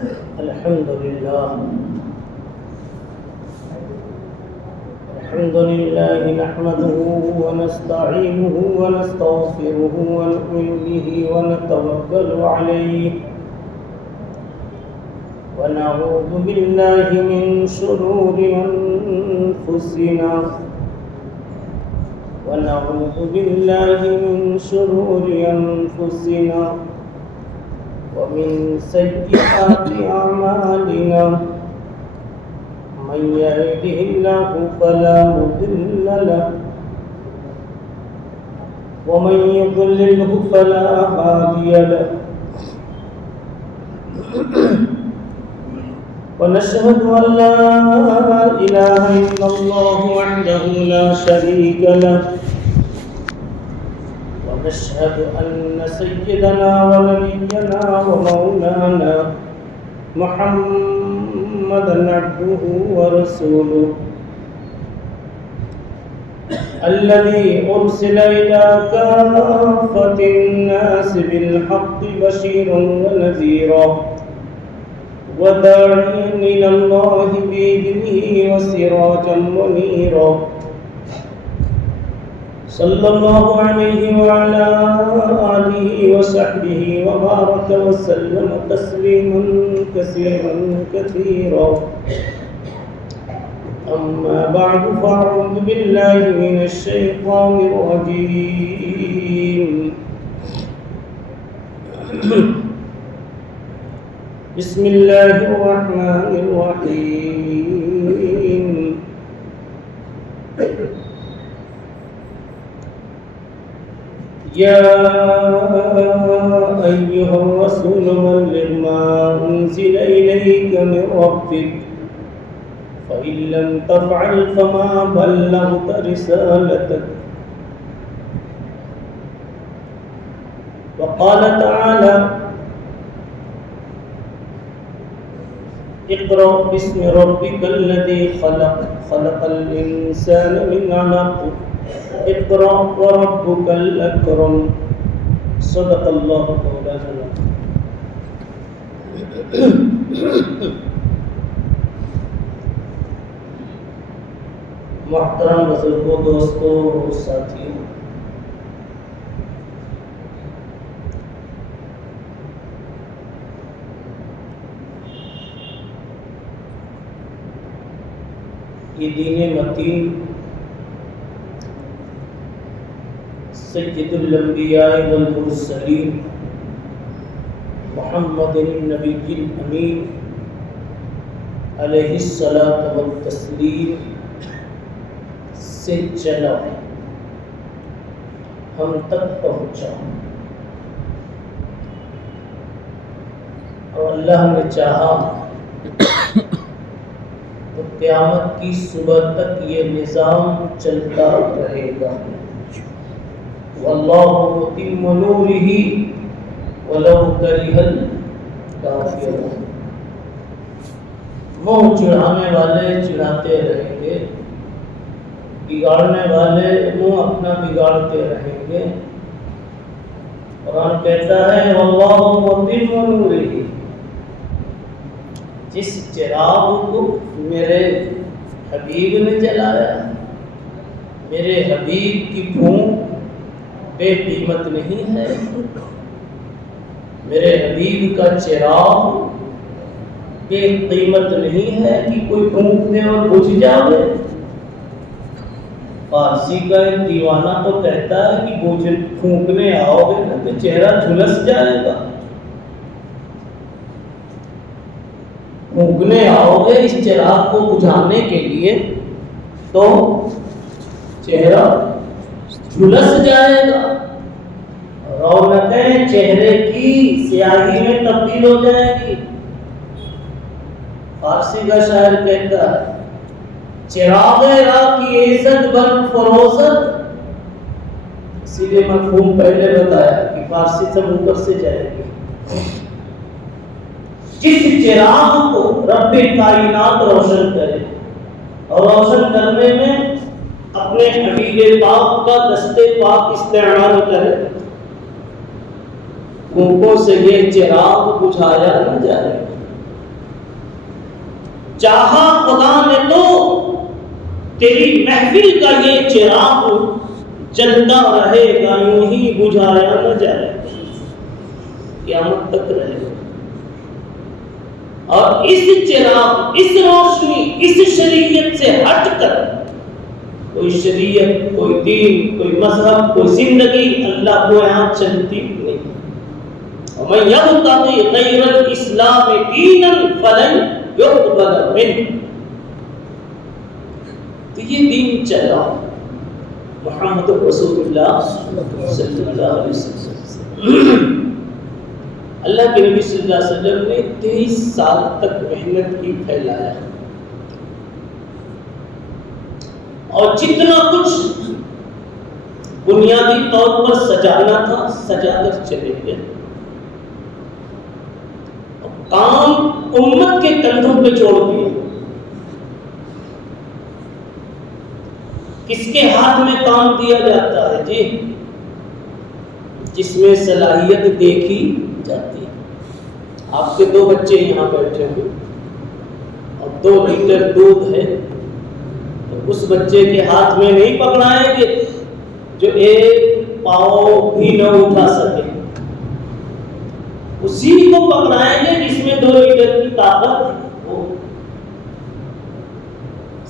الحمد لله نحمده ونستعينه ونستغفره ونؤمن به ونتوكل عليه ونعوذ بالله من شرور أنفسنا ومن سيئات أعمالنا من يهده الله فلا مضل له ومن يضلله فلا هادي له ونشهد أن لا إله إلا الله وحده لا شريك له ونشهد أن سيدنا ونبينا ومولانا محمدا عبده ورسوله الذي أرسل إلى كافة الناس بالحق بشيرا ونذيرا وداعيا إلى الله بإذنه وسراجا منيرا صلى الله عليه وعلى آله وصحبه وبارك وسلم تسليما كثيرا كثيرا أما بعد فأعوذ بالله من الشيطان الرجيم بسم الله الرحمن الرحيم يا أيها الرسول بلغ ما أنزل إليك من ربك فإن لم تفعل فما بلغت رسالتك وقال تعالى اقرأ باسم ربك الذي خلق الإنسان من علق اقرأ وربك الأكرم صدق الله مولانا محترم بزرگوں، دوستوں اور ساتھیوں، یہ دین متین سید الانبیاء والمرسلین محمد النبی الامین علیہ الصلاۃ والتسلیم سے چلا ہم تک پہنچا، اور اللہ نے چاہا تو قیامت کی صبح تک یہ نظام چلتا رہے گا۔ واللہ متم نورہ ولو کرہ الکافرون۔ منہ چڑھانے والے چڑھاتے رہیں گے، بگاڑنے والے منہ اپنا بگاڑتے رہیں گے۔ قرآن کہتا ہے واللہ متم نورہ، جس چراغ کو میرے حبیب نے جلایا، میرے حبیب کی پھونک بے قیمت نہیں ہے، میرے حبیب کا چراغ بے قیمت نہیں ہے کہ کوئی پھونک دے اور بجھ جائے۔ فارسی کا ایک دیوانہ تو کہتا ہے کہ پھونکنے آؤ گے نا تو چہرہ جھلس جائے گا، پھونکنے آؤ گے اس چراغ کو بجھانے کے لیے تو چہرہ جھلس جائے گا، رونقیں چہرے کی سیاہی میں تبدیل ہو جائے گی۔ فارسی کا شاعر کہتا ہے چراغ راہ کی عزت برق فروزت، اسی لیے مفہوم پہلے بتایا کہ فارسی سب اوپر سے جائے گی۔ جس چراغ کو رب کائنات روشن کرے اور روشن کرنے میں اپنے حبیب پاک کا دستے پاک استعمال کرے، پھونکوں سے یہ چراغ بجھایا نہ جائے۔ چاہا خدا نے تو تیری محفل کا یہ چراغ جلتا رہے گا، یوں ہی بجھایا نہ جائے، قیامت تک رہے گا۔ اور اس چراغ، اس روشنی، اس شریعت سے ہٹ کر کوئی شریعت، کوئی دین، کوئی مذہب، کوئی زندگی اللہ کو یہاں چلتی نہیں۔ وَمَن يَبْتَغِ غَيْرَ الْإِسْلَامِ دِينًا فَلَن يُقْبَلَ مِنْهُ۔ تو یہ دین چلا محمد رسول اللہ صلی اللہ علیہ وسلم۔ اللہ کے نبی صلی اللہ علیہ وسلم نے 23 سال تک محنت کی، پھیلایا، اور جتنا کچھ بنیادی طور پر سجانا تھا سجا کر چلے گئے۔ کام امت کے کندھوں پہ چھوڑ دیا۔ کس کے ہاتھ میں کام دیا جاتا ہے جی؟ جس میں صلاحیت دیکھی جاتی ہے۔ آپ کے 2 بچے یہاں بیٹھے ہوئے اور 2 لیٹر دودھ ہے، تو اس بچے کے ہاتھ میں نہیں پکڑائیں گے جو 1 پاؤ بھی نہ اٹھا سکے، اسی کو پکڑائیں گے جس میں 2 لیٹر کی طاقت ہو۔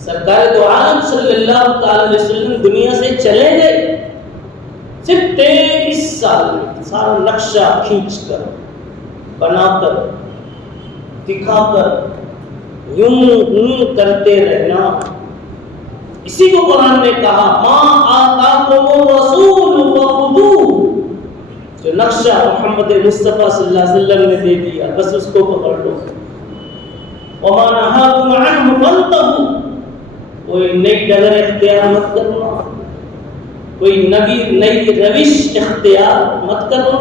سرکار دو عالم صلی اللہ علیہ وسلم دنیا سے چلے گئے، صرف 23 سال میں سارا نقشہ کھینچ کر، بنا کر، دکھا کر، یوں کرتے رہنا۔ اسی کو قرآن نے کہا مَا آتَاكُمُ الرَّسُولُ فَخُذُوهُ، جو نقشہ محمد مصطفیٰ صلی اللہ علیہ وسلم نے دے دیا بس اس کو پکڑ لو۔ وَمَا نَهَاكُمْ عَنْهُ فَانْتَهُوا، کوئی نئی ڈگر اختیار مت کرنا، کوئی نئی روش اختیار مت کرنا۔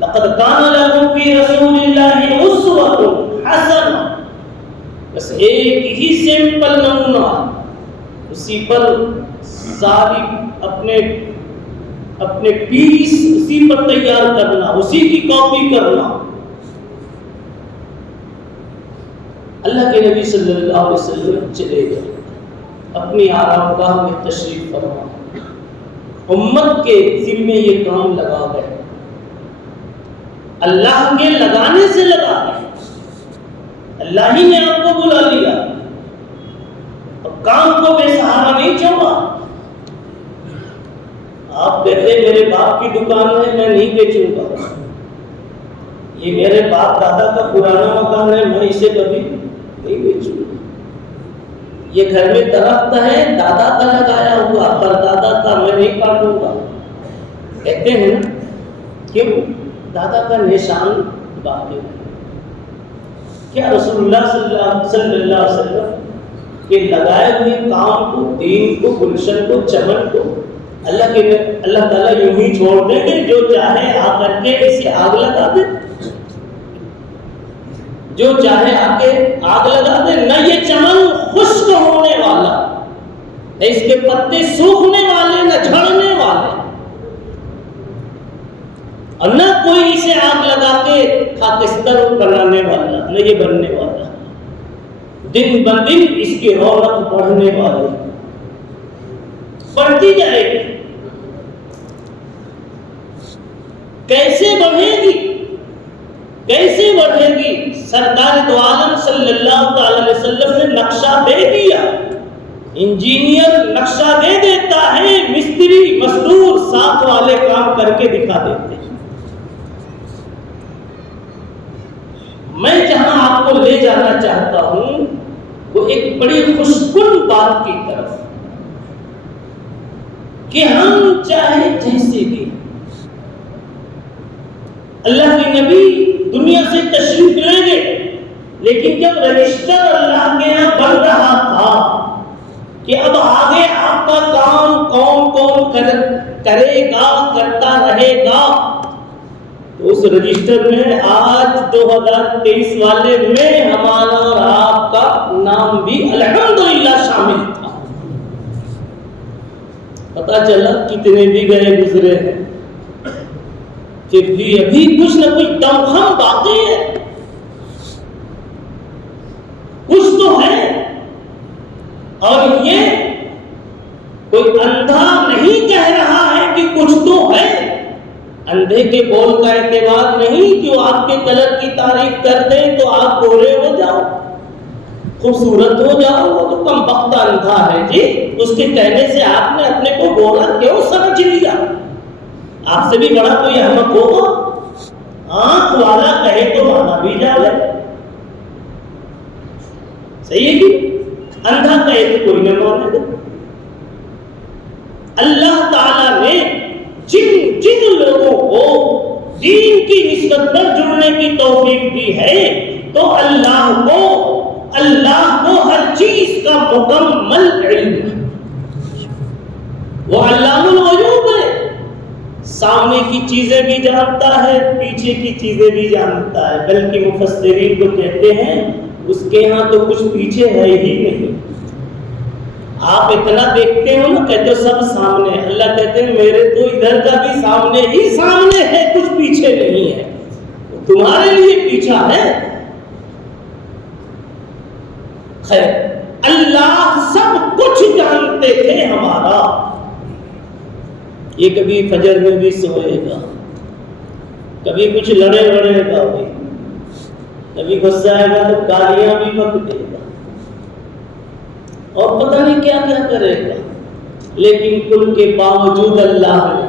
لَقَدْ كَانَ لَكُمْ فِي رَسُولِ اللَّهِ أُسْوَةٌ حَسَنَةٌ، بس ایک ہی سمپل نمونہ، اسی پر ساری اپنے پیس اسی پر تیار کرنا، اسی کی کاپی کرنا۔ اللہ کے نبی صلی اللہ علیہ وسلم چلے گئے، اپنی آرام گاہ میں تشریف فرما، امت کے ذمے یہ کام لگا گئے، اللہ کے لگانے سے لگا گئے، اللہ ہی نے آپ کو بلا لیا، اور کام کو بے سہارا نہیں چھوڑا۔ آپ کہتے میرے باپ کی دکان ہے میں نہیں بیچوں گا، یہ میرے باپ دادا کا پرانا مکان ہے میں اسے کبھی نہیں بیچوں گا، یہ گھر میں درخت ہے دادا کا لگایا ہوا پر دادا کا میں نہیں کاٹوں گا۔ کہتے ہیں نا کیوں؟ دادا کا نشان باقی ہے۔ کیا رسول اللہ صلی اللہ علیہ وسلم کے لگائے ہوئے کام کو، دین کو، گلشن کو، چمن کو اللہ تعالیٰ یوں ہی چھوڑ دیں گے؟ جو چاہے آ کر کے اسے آگ لگا دے، جو چاہے آ کے آگ لگا دے۔ نہ یہ چمن خشک ہونے والا، نہ اس کے پتے سوکھنے والے، نہ جھڑنے والے، اور نہ کوئی اسے آگ لگا کے خاکستر بنانے والا، نہ یہ بننے والا۔ دن بدن اس کی رونق بڑھنے والی، بڑھتی جائے گی۔ کیسے بڑھے گی؟ کیسے بڑھے گی؟ سرکار دو عالم صلی اللہ علیہ وسلم نے نقشہ دے دیا۔ انجینئر نقشہ دے دیتا ہے، مستری مزدور ساتھ والے کام کر کے دکھا دیتے ہیں۔ میں جہاں آپ کو لے جانا چاہتا ہوں وہ ایک بڑی خوشگوار بات کی طرف، کہ ہم چاہے جیسے بھی، اللہ کے نبی دنیا سے تشریف لیں گے، لیکن جب رجسٹر اللہ کے یہاں بن رہا تھا کہ اب آگے آپ کا کام کون کون کرے گا، کرتا رہے گا، تو اس رجسٹر میں آج 2023 والے میں ہمارا اور آپ کا نام بھی الحمدللہ شامل تھا۔ پتا چلا کتنے بھی گئے گزرے ہیں، پھر بھی ابھی کچھ نہ کچھ دمخم باقی ہے۔ اور یہ کوئی اندھا نہیں کہہ رہا ہے کہ کچھ تو ہے. اندھے کے بول کا اعتبار نہیں کہ وہ آپ کے کلر کی تعریف کر دیں تو آپ گورے ہو جاؤ، خوبصورت ہو جاؤ. وہ تو کم بختہ اندھا ہے جی، اس کے کہنے سے آپ نے اپنے کو گورا کیوں سمجھ لیا؟ آپ سے بھی بڑا کوئی احمق ہوگا؟ آنکھ والا کہے تو مانا بھی جاوے. صحیح ہے کہ اندھا کہے تو کوئی نہ مانے گا. اللہ تعالیٰ نے جن جن لوگوں کو دین کی نسبت پر جڑنے کی توفیق دی ہے تو اللہ کو ہر چیز کا مکمل علم ہے. وہ علام الغیوب ہے، سامنے کی چیزیں بھی جانتا ہے، پیچھے کی چیزیں بھی جانتا ہے. بلکہ مفسرین کو کہتے ہیں اس کے ہاں تو کچھ پیچھے ہے ہی نہیں. آپ اتنا دیکھتے ہو نا، کہتے ہو سب سامنے ہے. اللہ کہتے ہیں میرے تو ادھر کا بھی سامنے ہی سامنے ہے، کچھ پیچھے نہیں ہے. تمہارے لیے پیچھا ہے. خیر، اللہ سب کچھ جانتے تھے ہمارا. یہ کبھی فجر میں بھی سوئے گا، کبھی کچھ لڑے گا بھی، کبھی غصہ آئے گا تو گالیاں بھی بک دے گا اور پتہ نہیں کیا کیا کرے گا. لیکن ان کے باوجود اللہ نے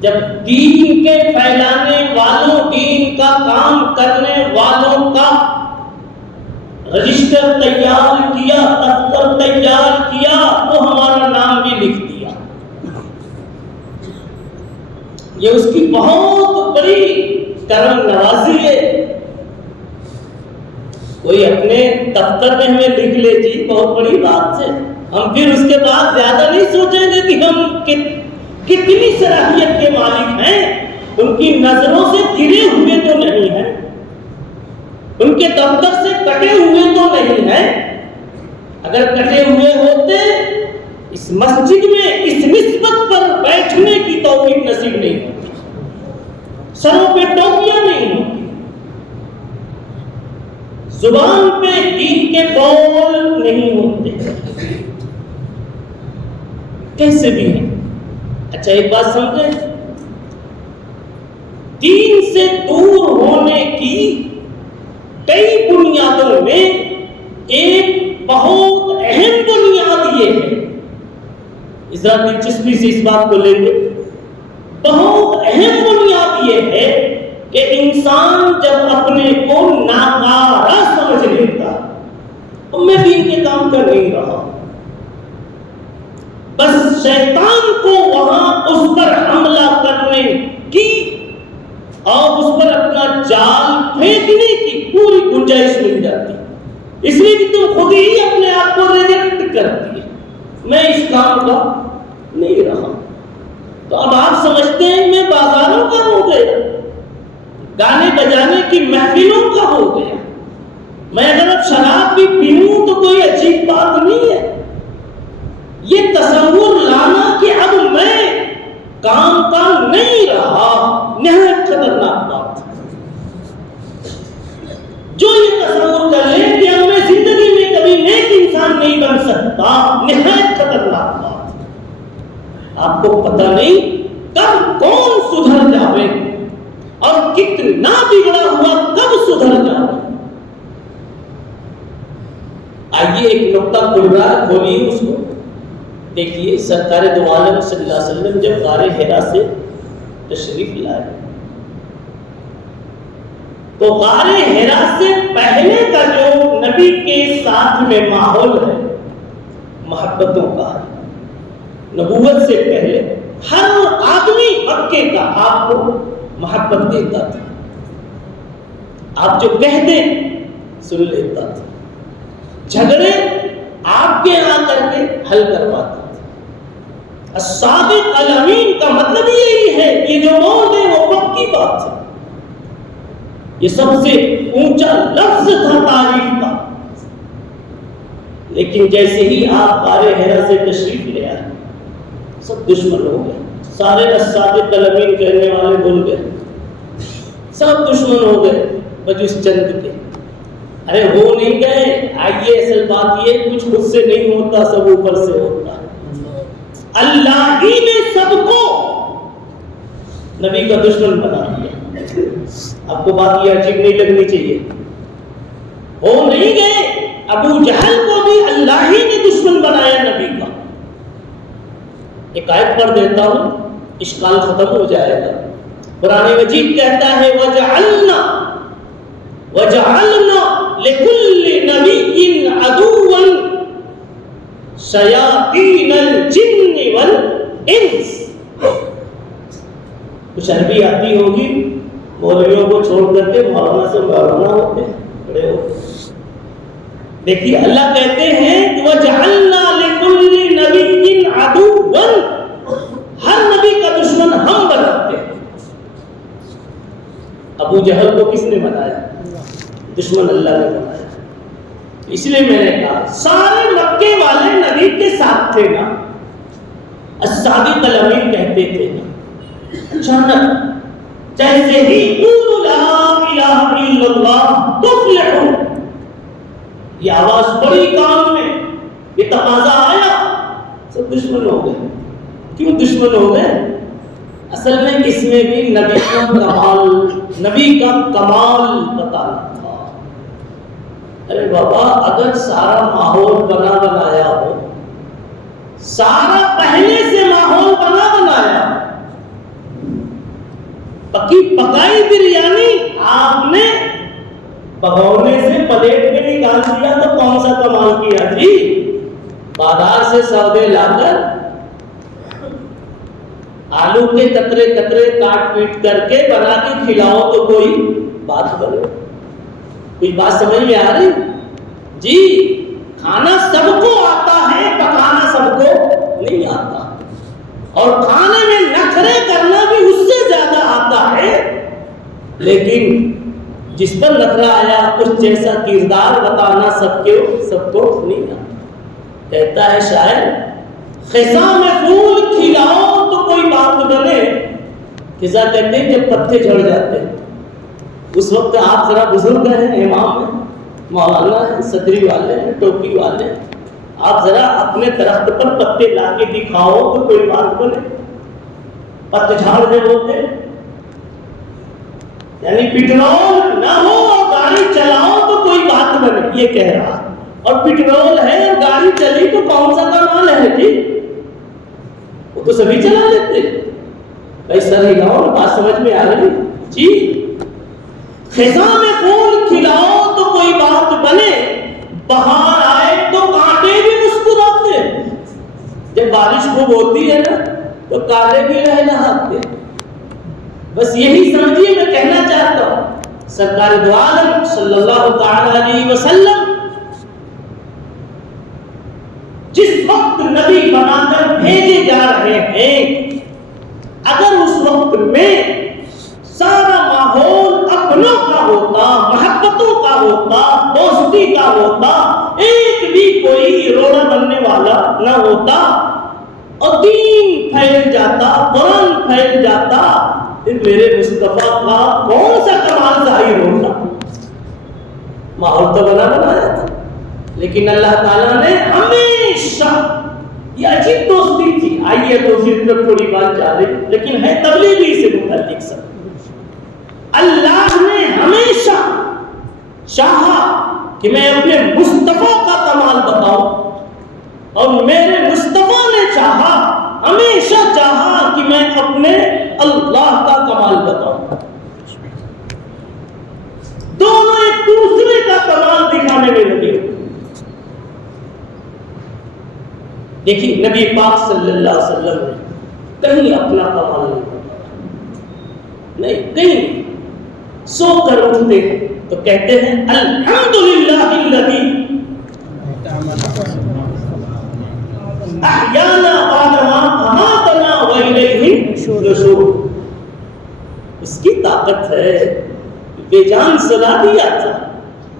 جب دین کے پھیلانے والوں، دین کا کام کرنے والوں کا رجسٹر تیار کیا، دفتر تیار کیا تو ہمارا نام بھی لکھ دیا. یہ اس کی بہت بڑی کرم نوازی ہے. کوئی اپنے دفتر میں ہمیں لکھ لے جی، بہت بڑی بات ہے. ہم پھر اس کے بعد زیادہ نہیں سوچیں گے کہ ہم کتنی صلاحیت کے مالک ہیں. ان کی نظروں سے گرے ہوئے تو نہیں ہیں، ان کے دفتر سے کٹے ہوئے تو نہیں ہیں. اگر کٹے ہوئے ہوتے اس مسجد میں اس نسبت پر بیٹھنے کی توفیق نصیب نہیں ہوتی، سروں پہ ٹوپیاں نہیں ہوتی، زبان پہ دین کے بول نہیں ہوتے. کیسے بھی ہیں. اچھا ایک بات سمجھیں، دین سے دور ہونے کی کئی بنیادوں میں ایک بہت اہم بنیاد یہ ہے. ذرا دلچسپی سے اس بات کو لیں گے. بہت اہم بنیاد یہ ہے کہ انسان جب اپنے کو ناکارہ سمجھ لیتا تو میں دین کے کام کر نہیں رہا، بس شیطان کو وہاں اس پر حملہ کرنے کی اور اس پر اپنا جال پھینکنے کی پوری گنجائش مل جاتی. اس لیے کہ تم خود ہی اپنے آپ کو ریجیکٹ کرتی ہے، میں اس کام کا نہیں رہا. تو اب آپ سمجھتے ہیں میں بازاروں کا ہو گیا، گانے بجانے کی محفلوں کا ہو گیا. میں اگر اب شراب بھی پیوں تو کوئی عجیب بات نہیں ہے. یہ تصور لانا کہ اب میں کام کا نہیں رہا نہایت خطرناک بات ہے. جو یہ تصور کر لے کہ اب میں زندگی میں کبھی نیک انسان نہیں بن سکتا، نہایت خطرناک بات ہے. آپ کو پتہ نہیں کب کون سدھر جاوے اور کتنا بگڑا ہوا کب سدھر جاوے. آئیے ایک نقطہ کھل رہا ہے، کھولیے اس کو دیکھیے. سرکار دو عالم صلی اللہ علیہ وسلم جب غار حرا سے تشریف لائے تو غار حرا سے پہلے کا جو نبی کے ساتھ میں ماحول ہے محبتوں کا ہے. نبوت سے پہلے ہر آدمی مکے کا آپ کو محبت دیتا تھا، آپ جو کہہ دیں سن لیتا تھا، جھگڑے آپ کے آ کر کے حل کرواتا تھا. الصادق الامین کا مطلب یہی ہے کہ جو بول دے وہ پکی بات ہے. یہ سب سے اونچا لفظ تھا تعریف کا. لیکن جیسے ہی آپ غار حرا سے تشریف لے آئے سب دشمن ہو گئے. سارے الصادق الامین کہنے والے بھول گئے، سب دشمن ہو گئے بجز چند کے. ارے ہو نہیں گئے. آئیے اصل بات یہ کچھ خود سے نہیں ہوتا, سب اوپر سے ہوتا ہے. اللہ ہی نے سب کو نبی کا دشمن بنا دیا. آپ کو بات یہ عجیب نہیں لگنی چاہیے. ہو نہیں گئے, ابو جہل کو بھی اللہ ہی نے دشمن بنایا نبی کا. ایک آیت پڑھ دیتا ہوں, اشکال ختم ہو جائے گا. قرآن مجید کہتا ہے وَجَعَلْنَا لِكُلِّ نَبِيٍّ عَدُوًّا شَيَاطِينَ الْجِنِّ وَالْإِنسِ. کچھ عربی آتی ہوگی, مولویوں کو چھوڑ کر کے مولانا سے مولانا ہوتے کھڑے ہو. دیکھیے اللہ کہتے ہیں وَجَعَلْنَا لِكُلِّ نَبِيٍّ عَدُوًّا, ہر نبی کا دشمن ہم بناتے ہیں. ابو جہل کو کس نے بنایا؟ دشمن اللہ نے بنایا. اس لیے میں نے کہا سارے مکے والے نبی کے ساتھ تھے نا, الصادق الامین کہتے تھے نا. اچانک جیسے ہی قولوا لا الہ الا اللہ تفلحوا, یہ آواز بڑی کان میں, یہ تقاضا آیا, سب دشمن ہو گئے. کیوں دشمن ہو گئے؟ اصل میں اس میں بھی نبی کا کمال بتانا تھا. ارے بابا اگر سارا ماحول بنا بنایا ہو, سارا پہلے سے ماحول بنا بنایا, پکی پکائی بریانی آپ نے پکونے سے پلیٹ میں نکال دیا تو کون سا کمال کیا جی؟ بازار سے سودے لا کر آلو کے قطرے قطرے کاٹ پیٹ کر کے بنا کے کھلاؤ تو کوئی بات کرو. کوئی بات سمجھ میں آ رہی جی؟ کھانا سب کو آتا ہے, پکانا سب کو نہیں آتا, اور کھانے میں نخرے کرنا بھی اس سے زیادہ آتا ہے. لیکن جس پر نخرا آیا اس جیسا کردار بتانا سب کو نہیں آتا. کہتا ہے شاعر خزاں میں پھول کھلاؤ تو کوئی بات بنے. خزاں کہتے ہیں جب پتے جھڑ جاتے ہیں, اس وقت آپ ذرا بزرگ ہیں, امام ہیں, مولانا ہیں, صدری والے ہیں, ٹوپی والے ہیں, آپ ذرا اپنے درخت پر پتے لا کے دکھاؤ تو کوئی بات بنے. پتے جھاڑ دے ہوتے, یعنی پٹرول نہ ہو اور گاڑی چلاؤ تو کوئی بات بنے, یہ کہہ رہا. اور پٹرول ہے اور گاڑی چلی تو کون سا کمال ہے جی؟ وہ تو سبھی چلا لیتے. ایسا نہیں نہ ہو, بات سمجھ میں آ رہی جی؟ خزاں میں پھول کھلاؤ تو کوئی بات بنے, بہار آئے تو کانٹے بھی مسکراتے. جب بارش خوب ہوتی ہے نا تو کانٹے بھی لہلہاتے. بس یہی سمجھیے میں کہنا چاہتا ہوں. سرکار دو عالم صلی اللہ تعالی علیہ وسلم جس وقت نبی بنا کر بھیجے جا رہے ہیں, اگر اس وقت میں سارا ماحول اپنوں کا ہوتا, محبتوں کا ہوتا, دوستی کا ہوتا, ایک بھی کوئی روڑا بننے والا نہ ہوتا, اور دین پھیل جاتا, قرآن پھیل جاتا, پھر میرے مصطفیٰ کا کون سا کمال ظاہر ہوتا؟ ماحول تو بنا بنایا تھا. لیکن اللہ تعالیٰ نے ہمیشہ, یہ عجیب دوستی تھی. آئیے دوسری طرف تھوڑی بات جا رہی, لیکن ہے تبلیغی سے متعلق سب. اللہ نے ہمیشہ چاہا کہ میں اپنے مصطفیٰ کا کمال بتاؤں, اور میرے مصطفیٰ نے چاہا, ہمیشہ چاہا کہ میں اپنے اللہ کا کمال بتاؤں. دونوں ایک دوسرے کا کمال دکھانے میں لگے. دیکھیے نبی پاک صلی اللہ علیہ وسلم نے کہیں اپنا کمال نہیں بتایا, نہیں کہیں. سو کر اٹھتے ہیں تو کہتے ہیں الحمدللہ الذی احیانا بعد ما اماتنا والیہ النشور. اس کی طاقت ہے, بے جان سلا دیا تھا,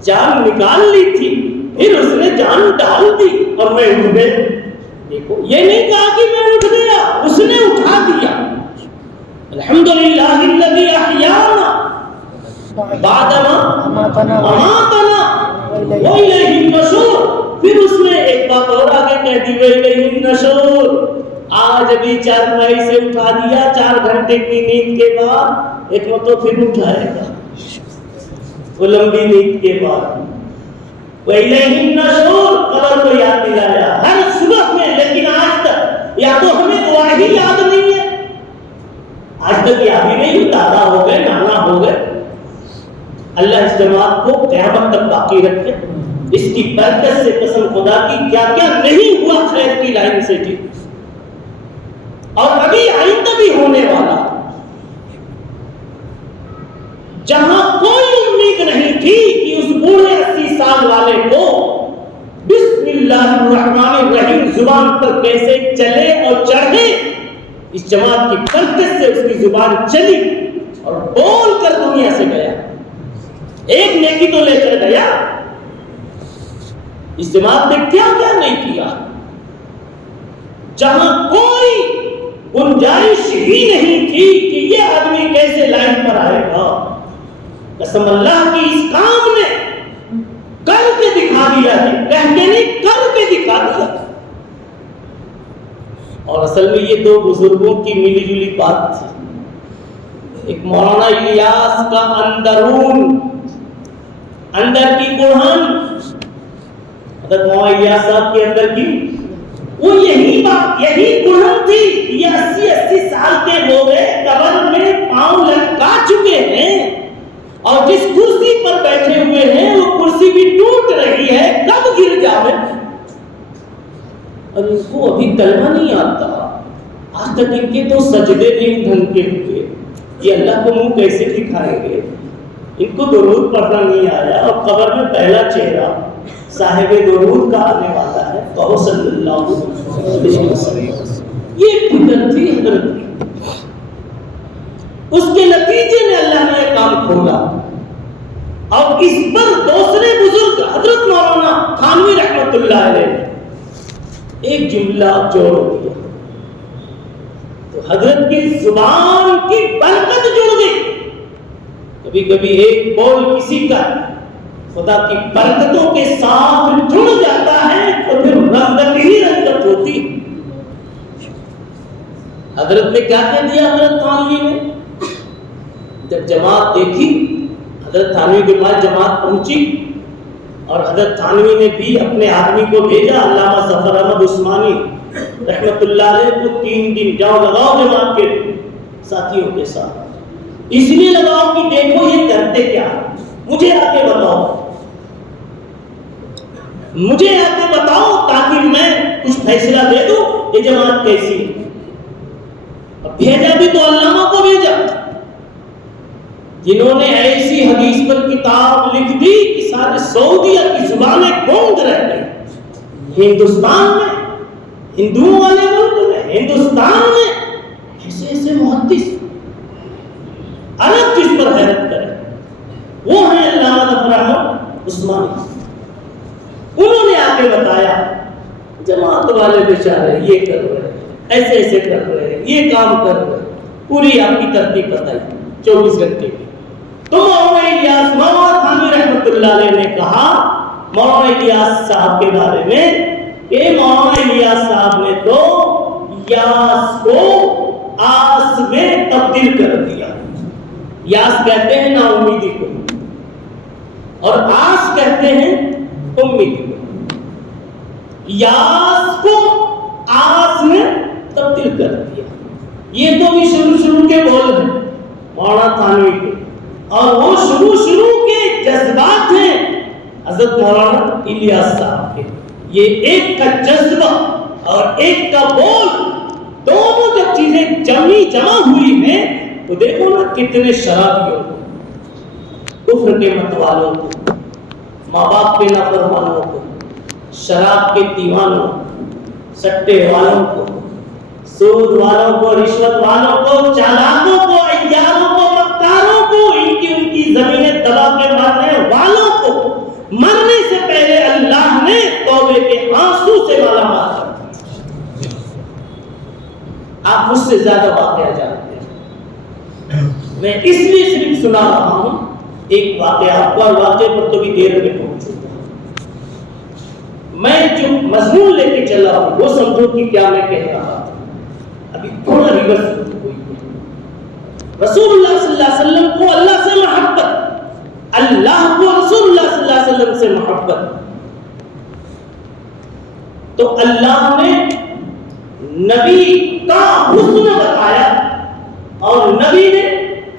جان نکال لی تھی, پھر اس نے جان ڈال دی اور میں اٹھ گیا. دیکھو یہ نہیں کہا کہ میں اٹھ گیا, اس نے اٹھا دیا. الحمدللہ الذی احیانا بعد ما اماتنا وَإِلَيْهِ النُّشُورُ. پھر اس میں ایک بات اور آگے کہہ دی وَإِلَيْهِ النُّشُورُ. آج ابھی چارپائی سے اٹھا دیا 4 گھنٹے کی نیند کے بعد، ایک مرتبہ پھر اٹھائے گا وہ لمبی نیند کے بعد. وَإِلَيْهِ النُّشُورُ. قبر کو یاد دلایا ہر صبح میں، لیکن آج تک یا تو ہمیں دعا ہی یاد نہیں ہے، آج تک یاد ہی نہیں، دادا ہو گئے، نانا ہو گئے. اللہ اس جماعت کو قیامت تک باقی رکھے. اس کی برکت سے قسم خدا کی کیا کیا نہیں ہوا خیر کی لائن سے جی، اور ابھی آئندہ بھی ہونے والا. جہاں کوئی امید نہیں تھی کہ اس بوڑھے 80 سال والے کو بسم اللہ الرحمن الرحیم زبان پر کیسے چلے اور چڑھے، اس جماعت کی برکت سے اس کی زبان چلی اور بول کر دنیا سے گیا. ایک نیکی تو لے کر گیا. اس جماعت نے کیا کیا نہیں کیا. جہاں کوئی گنجائش ہی نہیں تھی کہ یہ آدمی کیسے لائن پر آئے گا، قسم اللہ کی اس کام نے کر کے دکھا دیا ہے، کہتے نہیں کر کے دکھا دیا. اور اصل میں یہ 2 بزرگوں کی ملی جلی بات تھی. ایک مولانا الیاس کا اندرون، اندر کی قرآن، حضرت مولانا الیاس صاحب کے اندر کی وہ یہی بات، یہی قرآن تھی. یہ 80 سال کے ہو گئے، قبر میں پاؤں لٹکا چکے ہیں، اور جس کرسی پر بیٹھے ہوئے ہیں وہ کرسی بھی ٹوٹ رہی ہے، کب گر جاوے. اور ان کو ابھی کلمہ نہیں آتا، آج تک ان کے تو سجدے نہیں ڈھنگ کے ہوئے. یہ اللہ کو منہ کیسے دکھائیں گے؟ ان کو درود پڑھنا نہیں آیا، اور قبر میں پہلا چہرہ صاحب درود کا آنے والا ہے تو صلی اللہ علیہ وسلم. یہ فکر تھی حضرت کی. اس کے نتیجے میں اللہ نے یہ کام کھولا، اور اس پر دوسرے بزرگ حضرت مولانا تھانوی رحمت اللہ علیہ نے ایک جملہ جوڑ دیا تو حضرت کی زبان کی برکت جڑ گئی. کبھی کبھی ایک بول کسی کا خدا کی برکتوں کے ساتھ جڑ جاتا ہے تو پھر رنگت ہی رنگت ہوتی. حضرت نے کیا کہہ دیا حضرت تھانوی نے؟ جب جماعت دیکھی، حضرت تھانوی کے پاس جماعت پہنچی، اور حضرت تھانوی نے بھی اپنے آدمی کو بھیجا، علامہ ظفر احمد عثمانی رحمت اللہ علیہ کو 3 دن جاؤ لگاؤ جماعت کے ساتھیوں کے ساتھ. اس لیے لگاؤ کہ دیکھو یہ کرتے کیا، مجھے آ کے بتاؤ، مجھے آ کے بتاؤ تاکہ میں کچھ فیصلہ دے دوں یہ جماعت کیسی ہے. بھیجا بھی تو علامہ کو بھیجا جنہوں نے ایسی حدیث پر کتاب لکھ دی کہ سارے سعودیہ کی زبانیں گونگ رہ گئی. ہندوستان میں، ہندوؤں والے ملک میں، ہندوستان میں ایسے ایسے محدث الگ چیز پر حیرت کرے، وہ ہیں علامہ ظفر احمد عثمانی. انہوں نے آ کے بتایا جماعت والے بیچارے یہ کر رہے ہیں، ایسے ایسے کر رہے ہیں، یہ کام کر رہے ہیں، پوری آپ کی ترتیب بتائی 24 گھنٹے کی. تو مولانا الیاس، مولانا تھانوی رحمت اللہ علیہ نے کہا مولانا الیاس صاحب کے بارے میں کہ مولانا الیاس صاحب نے تو یاس کو آس میں تبدیل کر دیا. یاس کہتے ہیں نا امیدی کو، اور آس کہتے ہیں امیدی کو. یاس کو آس میں تبدیل کر دیا. یہ تو بھی شروع کے بول ہیں مولانا تھانوی کے، اور وہ شروع کے جذبات ہیں حضرت مولانا الیاس صاحب کے. یہ ایک کا جذبہ اور ایک کا بول، دونوں جب چیزیں جمع ہوئی ہیں تو دیکھو نا کتنے شرابیوں کو، کفر کے متوالوں کو، ماں باپ کے نافرمانوں کو، شراب کے دیوانوں، سٹے والوں کو، سود والوں کو، رشوت والوں کو، چالاکوں کو، عیاروں کو، مکاروں کو، ان کی زمینیں دبا کے مارنے والوں کو مرنے سے پہلے اللہ نے توبے کے آنسو سے مالا مال کر دیا. آپ مجھ سے زیادہ واقعہ جانتے ہیں، میں اس لیے صرف سنا رہا ہوں ایک واقعہ آپ کو، اور واقعے پر تو بھی دیر میں پہنچوں گا. میں جو مضمون لے کے چلا ہوں وہ سمجھو کہ کیا میں کہہ رہا تھا. ابھی تھوڑا ریورس ہوئی. رسول اللہ صلی اللہ علیہ وسلم کو اللہ سے محبت، اللہ کو رسول اللہ صلی اللہ علیہ وسلم سے محبت. تو اللہ نے نبی کا حسن بتایا اور نبی نے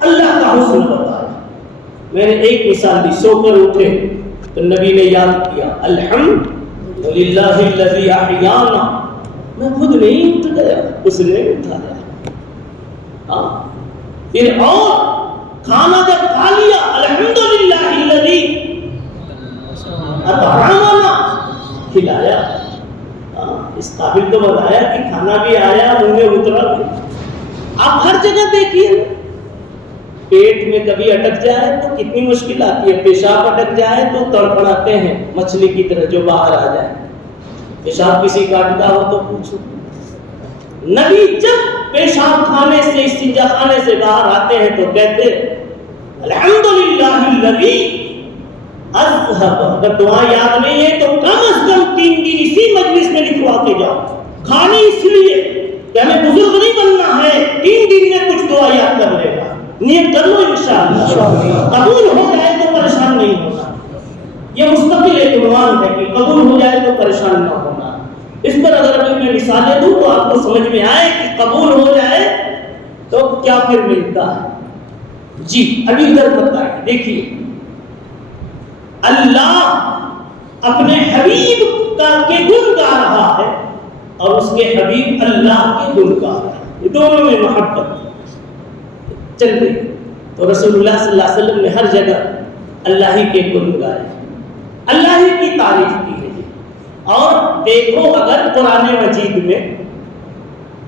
اللہ کا حسن بتایا. میں نے ایک مثال دی، سو کر اٹھے تو نبی نے یاد کیا الحمدللہ الذی احیانا. میں خود نہیں اٹھ گیا، اس نے اٹھایا. پھر اور کھانا جب کھا لیا الحمدللہ الذی اطعمنا، کھلایا. اس قابل تو بتایا کہ کھانا بھی آیا، منہ میں اترا بھی. آپ ہر جگہ دیکھیے، پیٹ میں کبھی اٹک جائے تو کتنی مشکل آتی ہے، پیشاب اٹک جائے تو تڑپڑاتے ہیں مچھلی کی طرح جو باہر آ جائے. پیشاب کسی کاٹتا ہو تو پوچھو. نبی جب پیشاب خانے سے استنجا خانے سے باہر آتے ہیں تو کہتے الحمدللہ الذی اذہب. اگر دعا یاد نہیں ہے تو کم از کم 3 دن اسی مجلس میں لکھوا کے جاؤ. کھانی اس لیے کہ ہمیں بزرگ نہیں بننا ہے، 3 دن میں کچھ دعا یاد کر لے گا. نیت کر لو انشاءاللہ، قبول ہو جائے تو پریشان نہیں ہونا. یہ مستقل ایک عنوان ہے کہ قبول ہو جائے تو پریشان نہ ہونا. اس پر اگر ابھی میں مثالیں دوں تو آپ کو سمجھ میں آئے کہ قبول ہو جائے تو کیا پھر ملتا ہے. جی ابھی ادھر بتائیے، دیکھیے اللہ اپنے حبیب کے گن گا رہا ہے اور اس کے حبیب اللہ کے گن گا رہا ہے. یہ دونوں میں محبت چل رہی. تو رسول اللہ صلی اللہ علیہ وسلم نے ہر جگہ اللہ ہی کے گن گائے، اللہ ہی کی تعریف کی ہے. اور دیکھو اگر قرآن مجید میں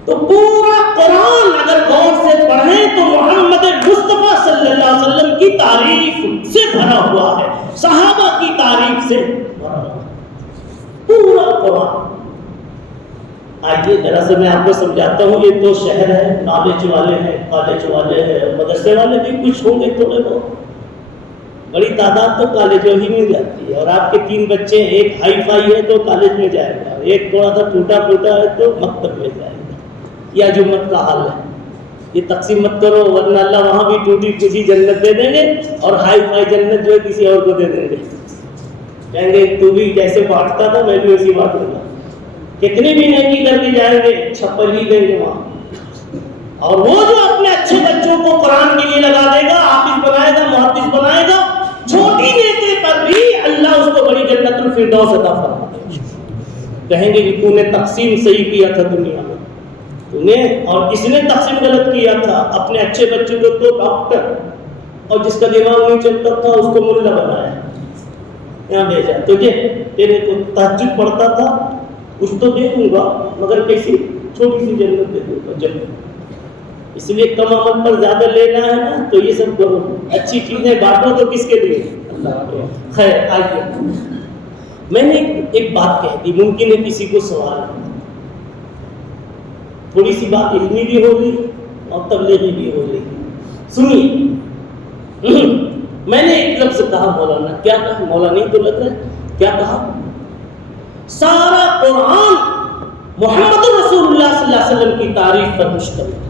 تو پورا قرآن اگر غور سے پڑھیں تو محمد مصطفیٰ صلی اللہ علیہ وسلم کی تعریف سے بھرا ہوا ہے، صحابہ کی تعریف سے بھرا ہوا ہے پورا قرآن. آئیے ذرا سے میں آپ کو سمجھاتا ہوں. یہ تو شہر ہے، نالج والے ہیں، کالج والے ہیں، مدرسے والے بھی کچھ ہوں گے تھوڑے بہت. بڑی تعداد تو کالجوں ہی میں جاتی ہے. اور آپ کے 3 بچے، ایک ہائی فائی ہے تو کالج میں جائے گا، ایک تھوڑا سا ٹوٹا پھوٹا ہے تو مکتب میں جائے گا. یا جمعت کا حال ہے. یہ تقسیم مت کرو ورنہ اللہ وہاں بھی ٹوٹی پھوٹی جنت دے دیں گے اور ہائی فائی جنت جو ہے کسی اور کو دے دیں گے. کہیں گے تو بھی جیسے بانٹتا تھا میں بھی ویسی بانٹوں گا. کتنی بھی نیکی کر کے جائیں گے چھپر ہی دیں گے وہاں. اور وہ جو اپنے اچھے بچوں کو قرآن کے لیے لگا دے گا، حافظ بنائے گا، محدث بنائے گا، چھوٹی نیکی پر بھی اللہ اس کو بڑی جنت الفردوس عطا فرما دے گا. کہیں گے کہ تو نے تقسیم صحیح کیا تھا دنیا میں، تو نے، اور کس نے تقسیم غلط کیا تھا؟ اپنے اچھے بچوں کو تو ڈاکٹر اور جس کا دماغ نہیں چلتا تھا اس کو ملا بنایا، یہاں بھیجا. تجھے تیرے کو تہجد پڑھتا تھا، کچھ تو دے دوں گا مگر کیسی چھوٹی سی جنت دے دوں گا جنت. اس لیے کم عمل پر زیادہ لینا ہے نا تو یہ سب کرو، اچھی چیزیں بانٹو تو کس کے لیے؟ اللہ کے. خیر آئیے، میں نے ایک بات کہہ دی، ممکن ہے کسی کو سوال ہے. تھوڑی سی بات علمی بھی ہو گئی اور تبلیغی بھی ہو گئی. سنیے، میں نے ایک لفظ کہا مولانا، کیا کہا؟ مولانا نہیں تو لگ رہا ہے، کیا کہا؟ سارا قرآن محمد رسول اللہ صلی اللہ علیہ وسلم کی تعریف پر مشتمل ہے.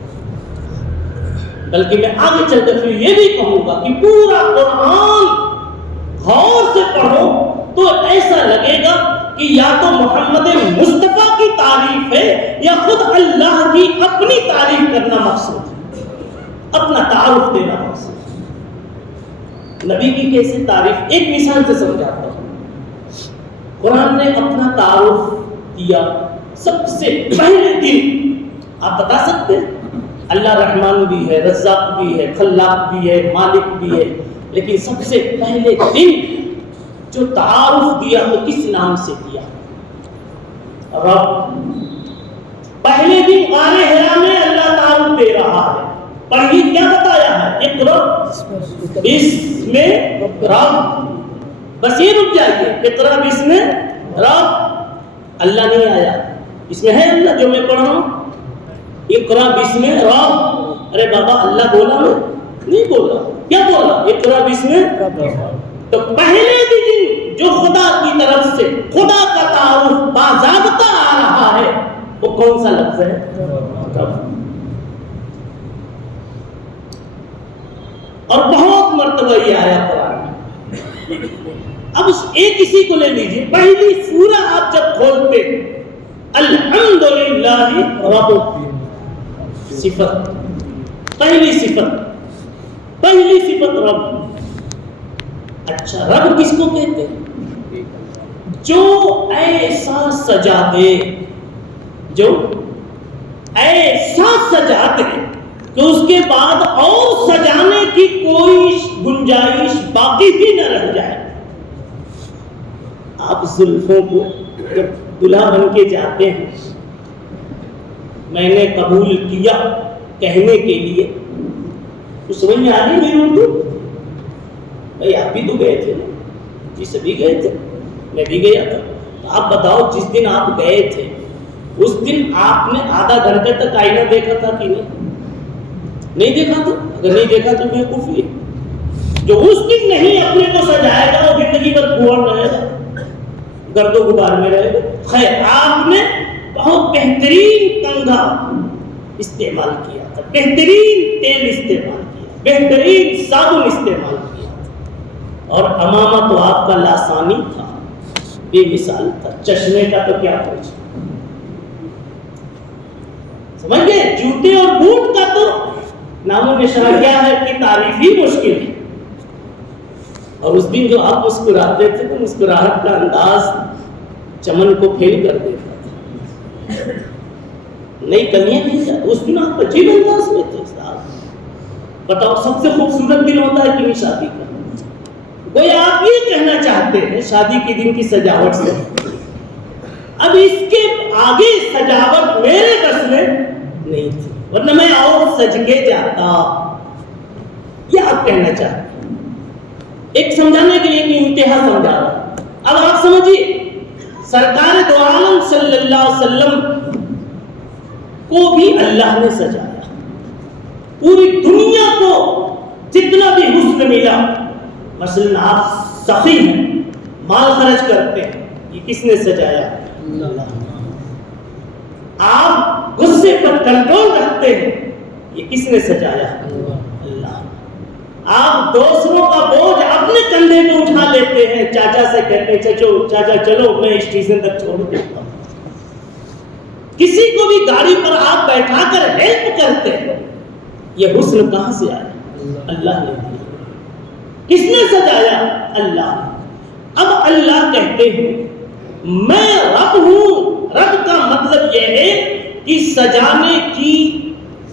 بلکہ میں آگے چل کر پھر یہ بھی کہوں گا کہ پورا قرآن غور سے پڑھو تو ایسا لگے گا کہ یا تو محمد مصطفیٰ کی تعریف ہے یا خود اللہ کی اپنی تعریف کرنا مقصود ہے، اپنا تعارف دینا مقصود ہے. نبی کی کیسے تعریف؟ ایک مثال سے سمجھاتا ہوں. قرآن نے اپنا تعارف کیا سب سے پہلے دن. آپ بتا سکتے ہیں اللہ رحمان بھی ہے، رزاق بھی ہے، خلاق بھی ہے، مالک بھی ہے، لیکن سب سے پہلے دن جو تعارف دیا وہ کس نام سے دیا؟ رب. پہلے دن غار حرا میں اللہ تعارف دے رہا ہے. پڑھیے کیا بتایا ہے؟ اقرا بسم رب. بس یہ رک جائیے، اقرا بسم رب. اللہ نہیں آیا اس میں، ہے اللہ جو میں پڑھ رہا ہوں، اقرا بسم رب. ارے بابا اللہ بولا میں نہیں بولا، کیا بولا؟ اقرا بسم رب. تو پہلے دن جو خدا کی طرف سے خدا کا تعارف باضابطہ آ رہا ہے وہ کون سا لفظ ہے؟ رب. اور بہت مرتبہ یہ آیا قرآن میں. اب ایک کسی کو لے لیجیے. پہلی سورہ آپ جب کھولتے الحمدللہ رب صفت, پہلی صفت رب. اچھا رب کس کو کہتے ہیں؟ جو ایسا سجا دے, جو ایسا سجا دے کہ اس کے بعد اور سجانے کی کوئی گنجائش باقی بھی نہ رہ جائے. آپ زلفوں کو جب دلہا بن کے جاتے ہیں میں نے قبول کیا کہنے کے لیے, تو سمجھ میں آ رہی میری اردو؟ بھائی آپ بھی تو گئے تھے, جی سبھی گئے تھے, میں بھی گیا تھا. آپ بتاؤ جس دن آپ گئے تھے اس دن آپ نے آدھا گھنٹے تک آئینہ دیکھا تھا کہ نہیں دیکھا تھا؟ اگر نہیں دیکھا تو بیوقوفی ہے. جو اس دن نہیں اپنے کو سجائے گا وہ زندگی بھر بھول رہے گا, گرد و غبار میں رہے گا. خیر آپ نے بہت بہترین کنگھا استعمال کیا تھا, بہترین تیل استعمال کیا, بہترین صابن استعمال کیا تھا, اور امامہ تو آپ کا لاسانی تھا, بے مثال تھا. چشمے کا تو کیا پوچھ, سمجھ گئے؟ جوتے اور بوٹ کا تو نام و نشان کیا ہے کہ تعریف ہی مشکل ہے. اور اس دن جو آپ مسکراتے تھے تو مسکراہٹ کا انداز چمن کو پھیل کر دیتا تھا, نئی کلیاں نہیں جاتی. اس دن آپ عجیب انداز میں تھے صاحب. بتاؤ سب سے خوبصورت دن ہوتا ہے کہ شادی کا. گویا آپ یہ کہنا چاہتے ہیں شادی کے دن کی سجاوٹ سے اب اس کے آگے سجاوٹ میرے بس میں نہیں تھی, ورنہ میں اور سج کے جاتا, یہ آپ کہنا چاہتے ہیں. ایک سمجھانے کے لیے کہ انتہا سمجھا رہا. اب آپ سمجھیے سرکار دو عالم صلی اللہ علیہ وسلم کو بھی اللہ نے سجایا. پوری دنیا کو جتنا بھی حسن ملا, مثلا آپ سخی ہیں, مال خرچ کرتے ہیں, یہ کس نے سجایا؟ اللہ. آپ غصے پر کنٹرول رکھتے ہیں, یہ کس نے سجایا؟ اللہ. آپ دوسروں کا بوجھ اپنے کندھے پہ اٹھا لیتے ہیں, چاچا سے کہتے ہیں چاچا چلو میں اسٹیشن تک چھوڑ دیتا ہوں. کسی کو بھی گاڑی پر آپ بیٹھا کر ہیلپ کرتے ہیں, یہ حسن کہاں سے آیا؟ اللہ نے دیا. کس نے سجایا؟ اللہ. اب اللہ کہتے ہیں میں رب ہوں. رب کا مطلب یہ ہے کہ سجانے کی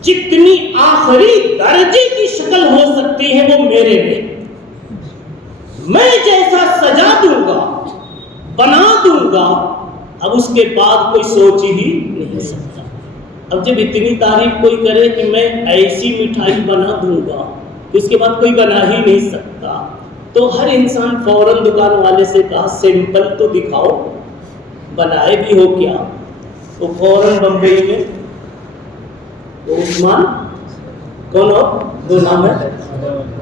جتنی آخری درجے کی شکل ہو سکتی ہے وہ میرے میں. میں جیسا سجا دوں گا, بنا دوں گا, اب اس کے بعد کوئی سوچ ہی نہیں سکتا. اب جب اتنی تعریف کوئی کرے کہ میں ایسی مٹھائی بنا دوں گا اس کے بعد کوئی بنا ہی نہیں سکتا, تو ہر انسان فوراً دکان والے سے کہا سیمپل تو دکھاؤ, بنائے بھی ہو کیا؟ تو فوراً بمبئی میں عثمان, کون ہو, دو نام ہے,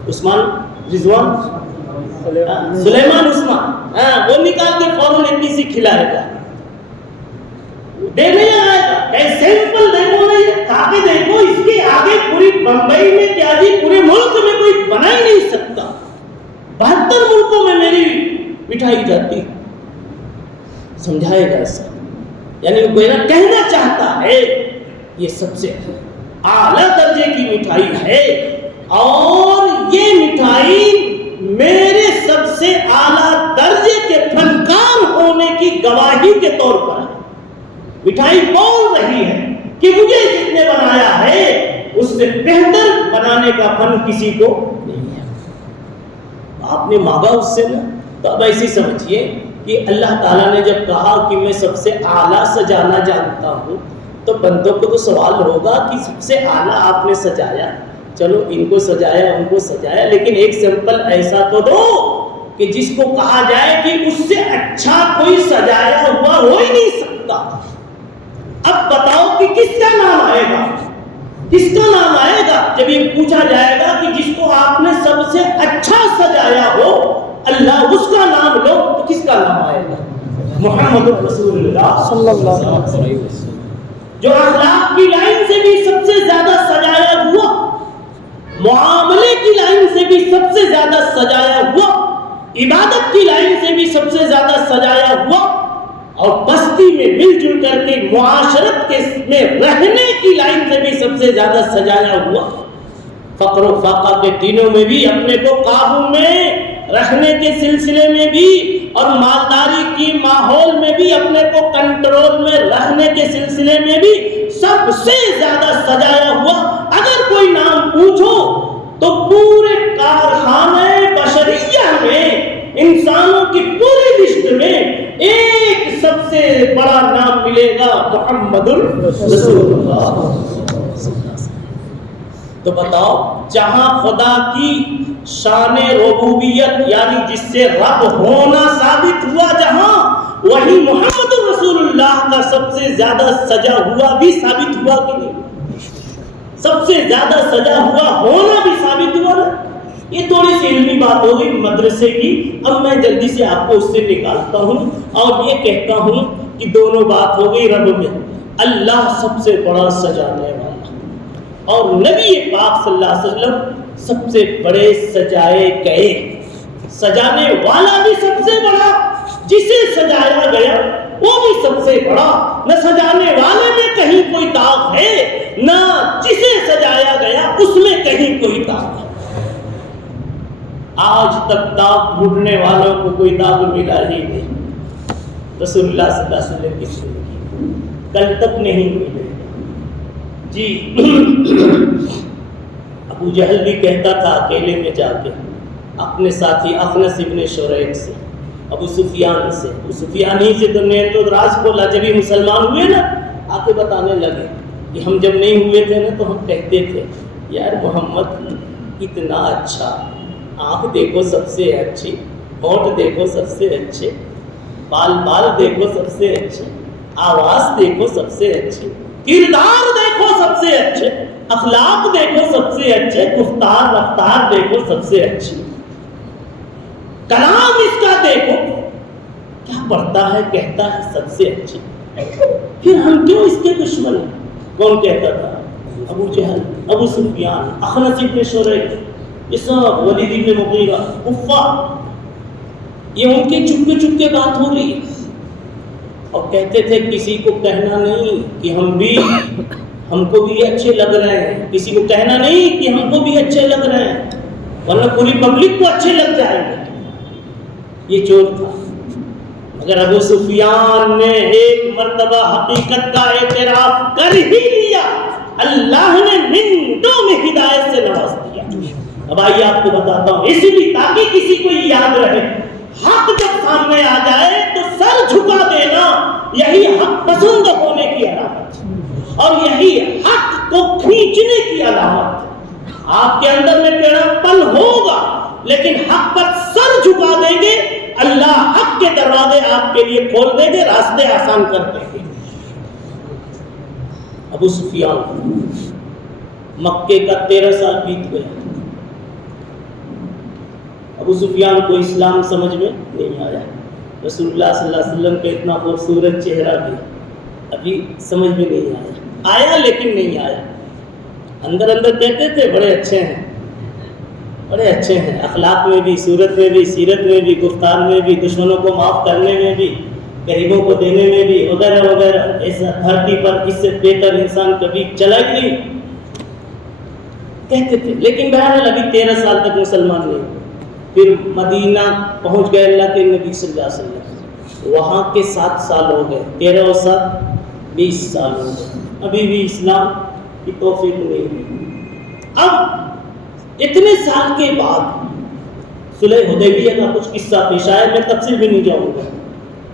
عثمان رضوان, سلیمان عثمان, وہ نکال کے فوراً اتنی سی کھلائے گا, دیکھنے آئے گا. سیمپل دیکھو نہیں, کھا کے دیکھو, اس کے آگے پوری بمبئی میں کیا جی پورے ملک میں کوئی بنا ہی نہیں سکتا. 72 ملکوں میں میری مٹھائی جاتی. سمجھائے گا ایسا, یعنی وہ کہنا چاہتا ہے یہ سب سے اعلیٰ درجے کی مٹھائی ہے, اور یہ مٹھائی میرے سب سے اعلیٰ درجے کے فنکار ہونے کی گواہی کے طور پر ہے. مٹھائی بول رہی ہے کہ مجھے جس نے بنایا ہے اس سے بہتر بنانے کا فن کسی کو نہیں ہے. آپ نے مانگا اس سے نا, تو اب ایسی سمجھیے کہ اللہ تعالیٰ نے جب کہا کہ میں سب سے اعلیٰ سجانا جانتا ہوں, تو بندوں کو تو سوال ہوگا کہ سب سے اعلیٰ آپ نے سجایا, چلو ان کو سجایا ان کو سجایا, لیکن ایک سیمپل ایسا تو دو کہ جس کو کہا جائے کہ اس سے اچھا کوئی سجایا ہوا ہو ہی نہیں سکتا. اب بتاؤ کہ کس کا نام آئے گا, کس کا نام آئے گا جب یہ پوچھا جائے گا کہ جس کو آپ نے سب سے اچھا سجایا ہو. اللہ اس کا نام لو تو کس کا نام آئے گا؟ محمد رسول اللہ صلی اللہ علیہ وسلم. جو اخلاق کی لائن سے بھی سب سے زیادہ سجایا ہوا، معاملے کی لائن سے بھی سب سے زیادہ سجایا ہوا، عبادت کی لائن سے بھی سب سے زیادہ سجایا ہوا، اور بستی میں مل جل کر کے معاشرت کے میں رہنے کی لائن سے بھی سب سے زیادہ سجایا ہوا، فقر و فاقہ کے دنوں میں بھی اپنے کو قابو میں رکھنے کے سلسلے میں بھی، اور مالداری کی ماحول میں بھی اپنے کو کنٹرول میں رکھنے کے سلسلے میں بھی سب سے زیادہ سجایا ہوا. اگر کوئی نام پوچھو تو پورے کارخانے بشریہ میں، انسانوں کی پوری لسٹ میں ایک سب سے بڑا نام ملے گا، محمد رسول اللہ. تو بتاؤ، جہاں خدا کی شان ربوبیت یعنی جس سے رب ہونا ثابت ہوا، جہاں وہی محمد رسول اللہ کا سب سے زیادہ سجا ہوا بھی ثابت ہوا کہ نہیں؟ سب سے زیادہ سجا ہوا ہونا بھی ثابت ہوا نا. یہ تھوڑی سی علمی بات ہو گئی مدرسے کی. اب میں جلدی سے آپ کو اس سے نکالتا ہوں اور یہ کہتا ہوں کہ دونوں بات ہو گئی رب میں. اللہ سب سے بڑا سجانے والا اور نبی پاک صلی اللہ علیہ وسلم سب سے بڑے سجائے گئے. سجانے والا بھی سب سے بڑا، جسے سجایا گیا وہ بھی سب سے بڑا. نہ سجانے والے میں کہیں کوئی داغ ہے، نہ جسے سجایا گیا اس میں کہیں کوئی داغ ہے. آج تک داغ ڈھونڈنے والوں کو کوئی داغ ملا ہی نہیں. رسول اللہ صلی اللہ علیہ وسلم کی زندگی کل تک نہیں ملے. جی ابو جہل بھی کہتا تھا اکیلے میں جا کے اپنے ساتھی اخنس ابن شریک سے، ابو سفیان سے، ابو سفیان ہی سے تو راز کھولا. جب ہی مسلمان ہوئے نا، آ کے بتانے لگے کہ ہم جب نہیں ہوئے تھے نا تو ہم کہتے تھے یار محمد اتنا اچھا، آنکھ دیکھو سب سے اچھی، ہونٹ دیکھو سب سے اچھے، بال دیکھو سب سے اچھے، آواز دیکھو سب سے اچھی، کردار دیکھو سب سے اچھے، اخلاق دیکھو سب سے اچھے، گفتار رفتار دیکھو سب سے اچھی، کلام اس کا دیکھو کیا پڑھتا ہے کہتا ہے سب سے اچھی. پھر ہم کیوں اس کے دشمن ہیں؟ کون کہتا تھا؟ ابو جہل، ابو سفیان، اخنس ابن شریک، یہ سب، ولید ابن مغیرہ، کفار. یہ ان کے چپکے بات ہو رہی ہے. اور کہتے تھے کسی کو کہنا نہیں کہ ہم کو بھی اچھے لگ رہے ہیں، کسی کو کہنا نہیں کہ ہم کو بھی اچھے لگ رہے ہیں، ورنہ پوری پبلک کو اچھے لگ جائیں گے. یہ چور تھا. مگر ابو سفیان نے ایک مرتبہ حقیقت کا اعتراف کر ہی لیا، اللہ نے منٹوں میں ہدایت سے نواز دیا. اب آئیے آپ کو بتاتا ہوں، اسی لیے تاکہ کسی کو یاد رہے، حق جب سامنے آ جائے تو سر جھکا دینا یہی حق پسند ہونے کی علامت ہے، اور یہی حق کو کھینچنے کی علامت ہے. آپ کے اندر میں ٹیڑھا پن ہوگا لیکن حق پر سر جھکا دیں گے، اللہ حق کے دروازے آپ کے لیے کھول دیں گے، راستے آسان کر دیں گے. ابو سفیان مکے کا 13 سال بیت گیا. ابو سفیان کو اسلام سمجھ میں نہیں آیا. رسول اللہ صلی اللہ علیہ وسلم کا اتنا خوبصورت چہرہ بھی ابھی سمجھ میں نہیں آیا لیکن نہیں آیا. اندر کہتے تھے بڑے اچھے ہیں، بڑے اچھے ہیں، اخلاق میں بھی، صورت میں بھی، سیرت میں بھی، گفتار میں بھی، دشمنوں کو معاف کرنے میں بھی، غریبوں کو دینے میں بھی، وغیرہ وغیرہ. ایسا دھرتی پر اس سے بہتر انسان کبھی چلا ہی نہیں کہتے تھے. لیکن بہرحال ابھی 13 سال تک مسلمان نہیں. پھر مدینہ پہنچ گئے اللہ کے نبی صلی اللہ علیہ وسلم. وہاں کے 7 سال ہو گئے، 13 اور 7 20 سال ہو گئے. ابھی بھی اسلام کی توفیق نہیں ہوئی. اب اتنے سال کے بعد صلح حدیبیہ کا کچھ قصہ پیش آیا. میں تفصیل بھی نہیں جاؤں گا،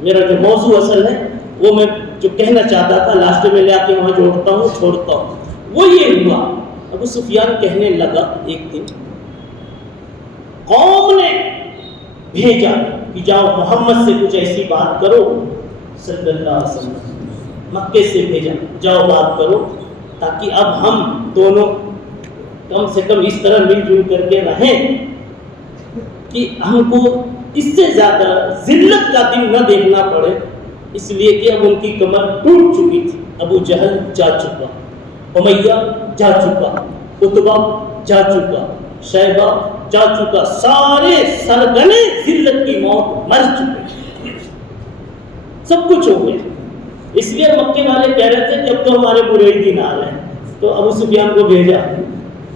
میرا جو موضوع اصل ہے وہ میں جو کہنا چاہتا تھا لاسٹ میں لے آ کے وہاں جوڑتا ہوں چھوڑتا ہوں. وہ یہ ہوا، ابو سفیان کہنے لگا ایک دن، قوم نے بھیجا کہ جاؤ محمد سے کچھ ایسی بات کرو صلی اللہ علیہ وسلم. مکے سے بھیجا، جاؤ بات کرو تاکہ اب ہم دونوں کم سے کم اس طرح مل جل کر کے رہیں کہ ہم کو اس سے زیادہ ذلت کا دن نہ دیکھنا پڑے، اس لیے کہ اب ان کی کمر ٹوٹ چکی تھی۔ ابو جہل جا چکا، امیہ جا چکا، عتبہ جا چکا، شیبہ جا چکا، سارے سرگنے ذلت کی موت مر چکے، سب کچھ ہو گیا۔ اس لیے مکے والے کہہ رہے تھے کہ اب تو ہمارے برے ہی دن آ رہے ہیں، تو ابو سفیان کو بھیجا،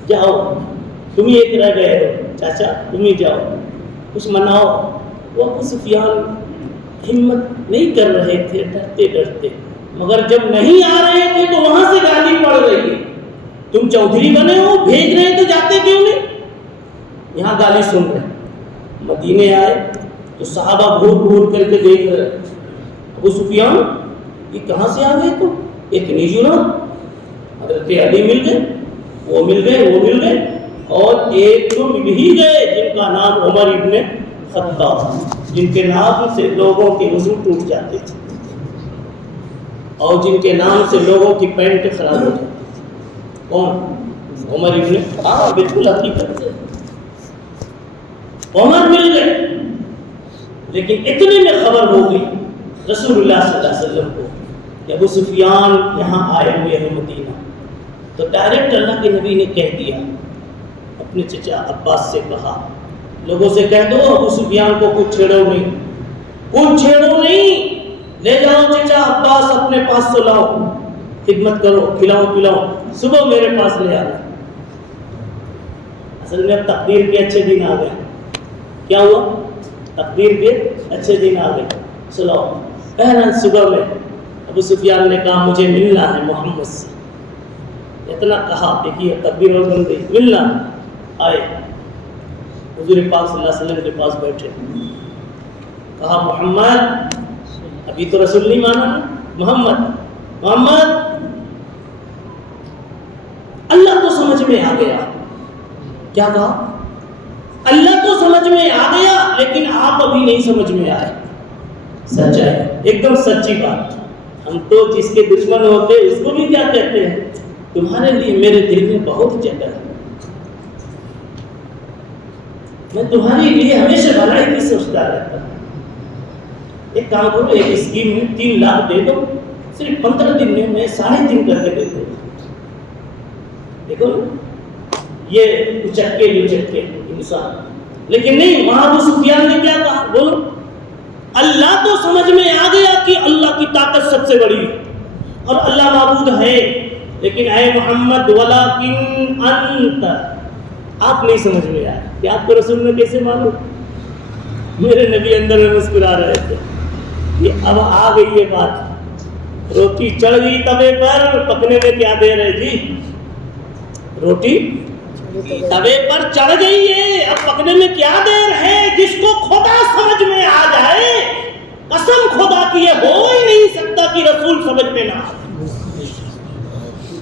جاؤ تم ہی ایک رہ گئے ہو چاچا، تم ہی جاؤ کچھ مناؤ۔ وہ ابو سفیان ہمت نہیں کر رہے تھے، ڈرتے ڈرتے، مگر جب نہیں آ رہے تھے تو وہاں سے گالی پڑ رہی ہے، تم چودھری بنے ہو، بھیج رہے تو جاتے کیوں نہیں؟ یہاں گالی سن رہے۔ مدینے آئے تو صحابہ گھور گھور کر کے دیکھ رہے، ابو سفیان یہ کہاں سے آ گئے تم؟ ایک نہیں جنا، حضرت علی مل گئے، وہ مل گئے، وہ مل گئے، اور ایک تو مل ہی گئے جن کا نام عمر ابن خطاب، جن کے نام سے لوگوں کے وضو ٹوٹ جاتے تھے اور جن کے نام سے لوگوں کی پینٹ خراب ہو جاتی تھی۔ کون؟ عمر ابن، ہاں بالکل حقیقت سے عمر مل گئے، لیکن اتنے میں خبر ہو گئی رسول اللہ صلی اللہ علیہ وسلم کو کہ ابو سفیان یہاں آئے ہوئے ہیں مدینہ، تو ڈائریکٹ اللہ کے نبی نے کہہ دیا، اپنے چچا عباس سے کہا لوگوں سے کہہ دو ابو سفیان کو کچھ چھیڑو نہیں، کچھ چھیڑو نہیں، لے جاؤ چچا عباس اپنے پاس تو لاؤ، خدمت کرو، کھلاؤ پلاؤ، صبح میرے پاس لے آنا۔ اصل میں اب تقدیر کے اچھے دن آ گئے، کیا ہوا؟ تقدیر کے اچھے دن آ گئے، سلاؤ۔ پہلا صبح میں ابو سفیان نے کہا مجھے ملنا ہے محمد سے، اتنا کہا، دیکھیے تقدیر اور بن گئی، ملنا۔ آئے حضور پاک صلی اللہ علیہ وسلم کے پاس بیٹھے، کہا محمد، ابھی تو رسول نہیں مانا نا، محمد اللہ تو سمجھ میں آ گیا۔ کیا کہا؟ اللہ تو سمجھ میں آ گیا لیکن آپ ابھی نہیں سمجھ میں آئے۔ سچ ہے، ایک دم سچی بات۔ ہم تو جس کے دشمن ہوتے اس کو بھی کیا کہتے ہیں، تمہارے لیے میرے دل میں بہت جگہ ہے، میں تمہارے لیے ہمیشہ بھلائی کی سوچتا رہتا ہوں۔ ایک کام کرو، ایک اسکیم میں 3 لاکھ دے دو، صرف 15 دن میں 3.5 کر کے دے دو۔ دیکھو یہ اچکے انسان، لیکن نہیں، وہاں ابو سفیان نے کیا کہا؟ بولو، اللہ تو سمجھ میں آ گیا کہ اللہ کی طاقت سب سے بڑی اور اللہ معبود ہے، لیکن اے محمد ولیکن انت، آپ نہیں سمجھ میں آیا کہ آپ کو رسول میں کیسے معلوم؟ میرے نبی اندر میں مسکرا رہے تھے کہ اب آ گئی یہ بات، روٹی چڑھ گئی توے پر، پکنے میں کیا دیر ہے جی؟ روٹی توے پر چڑھ گئی ہے، اب پکنے میں کیا دیر ہے؟ جس کو خدا سمجھ میں آ جائے، قسم خدا کی یہ ہو ہی نہیں سکتا کہ رسول سمجھ میں نہ آئے،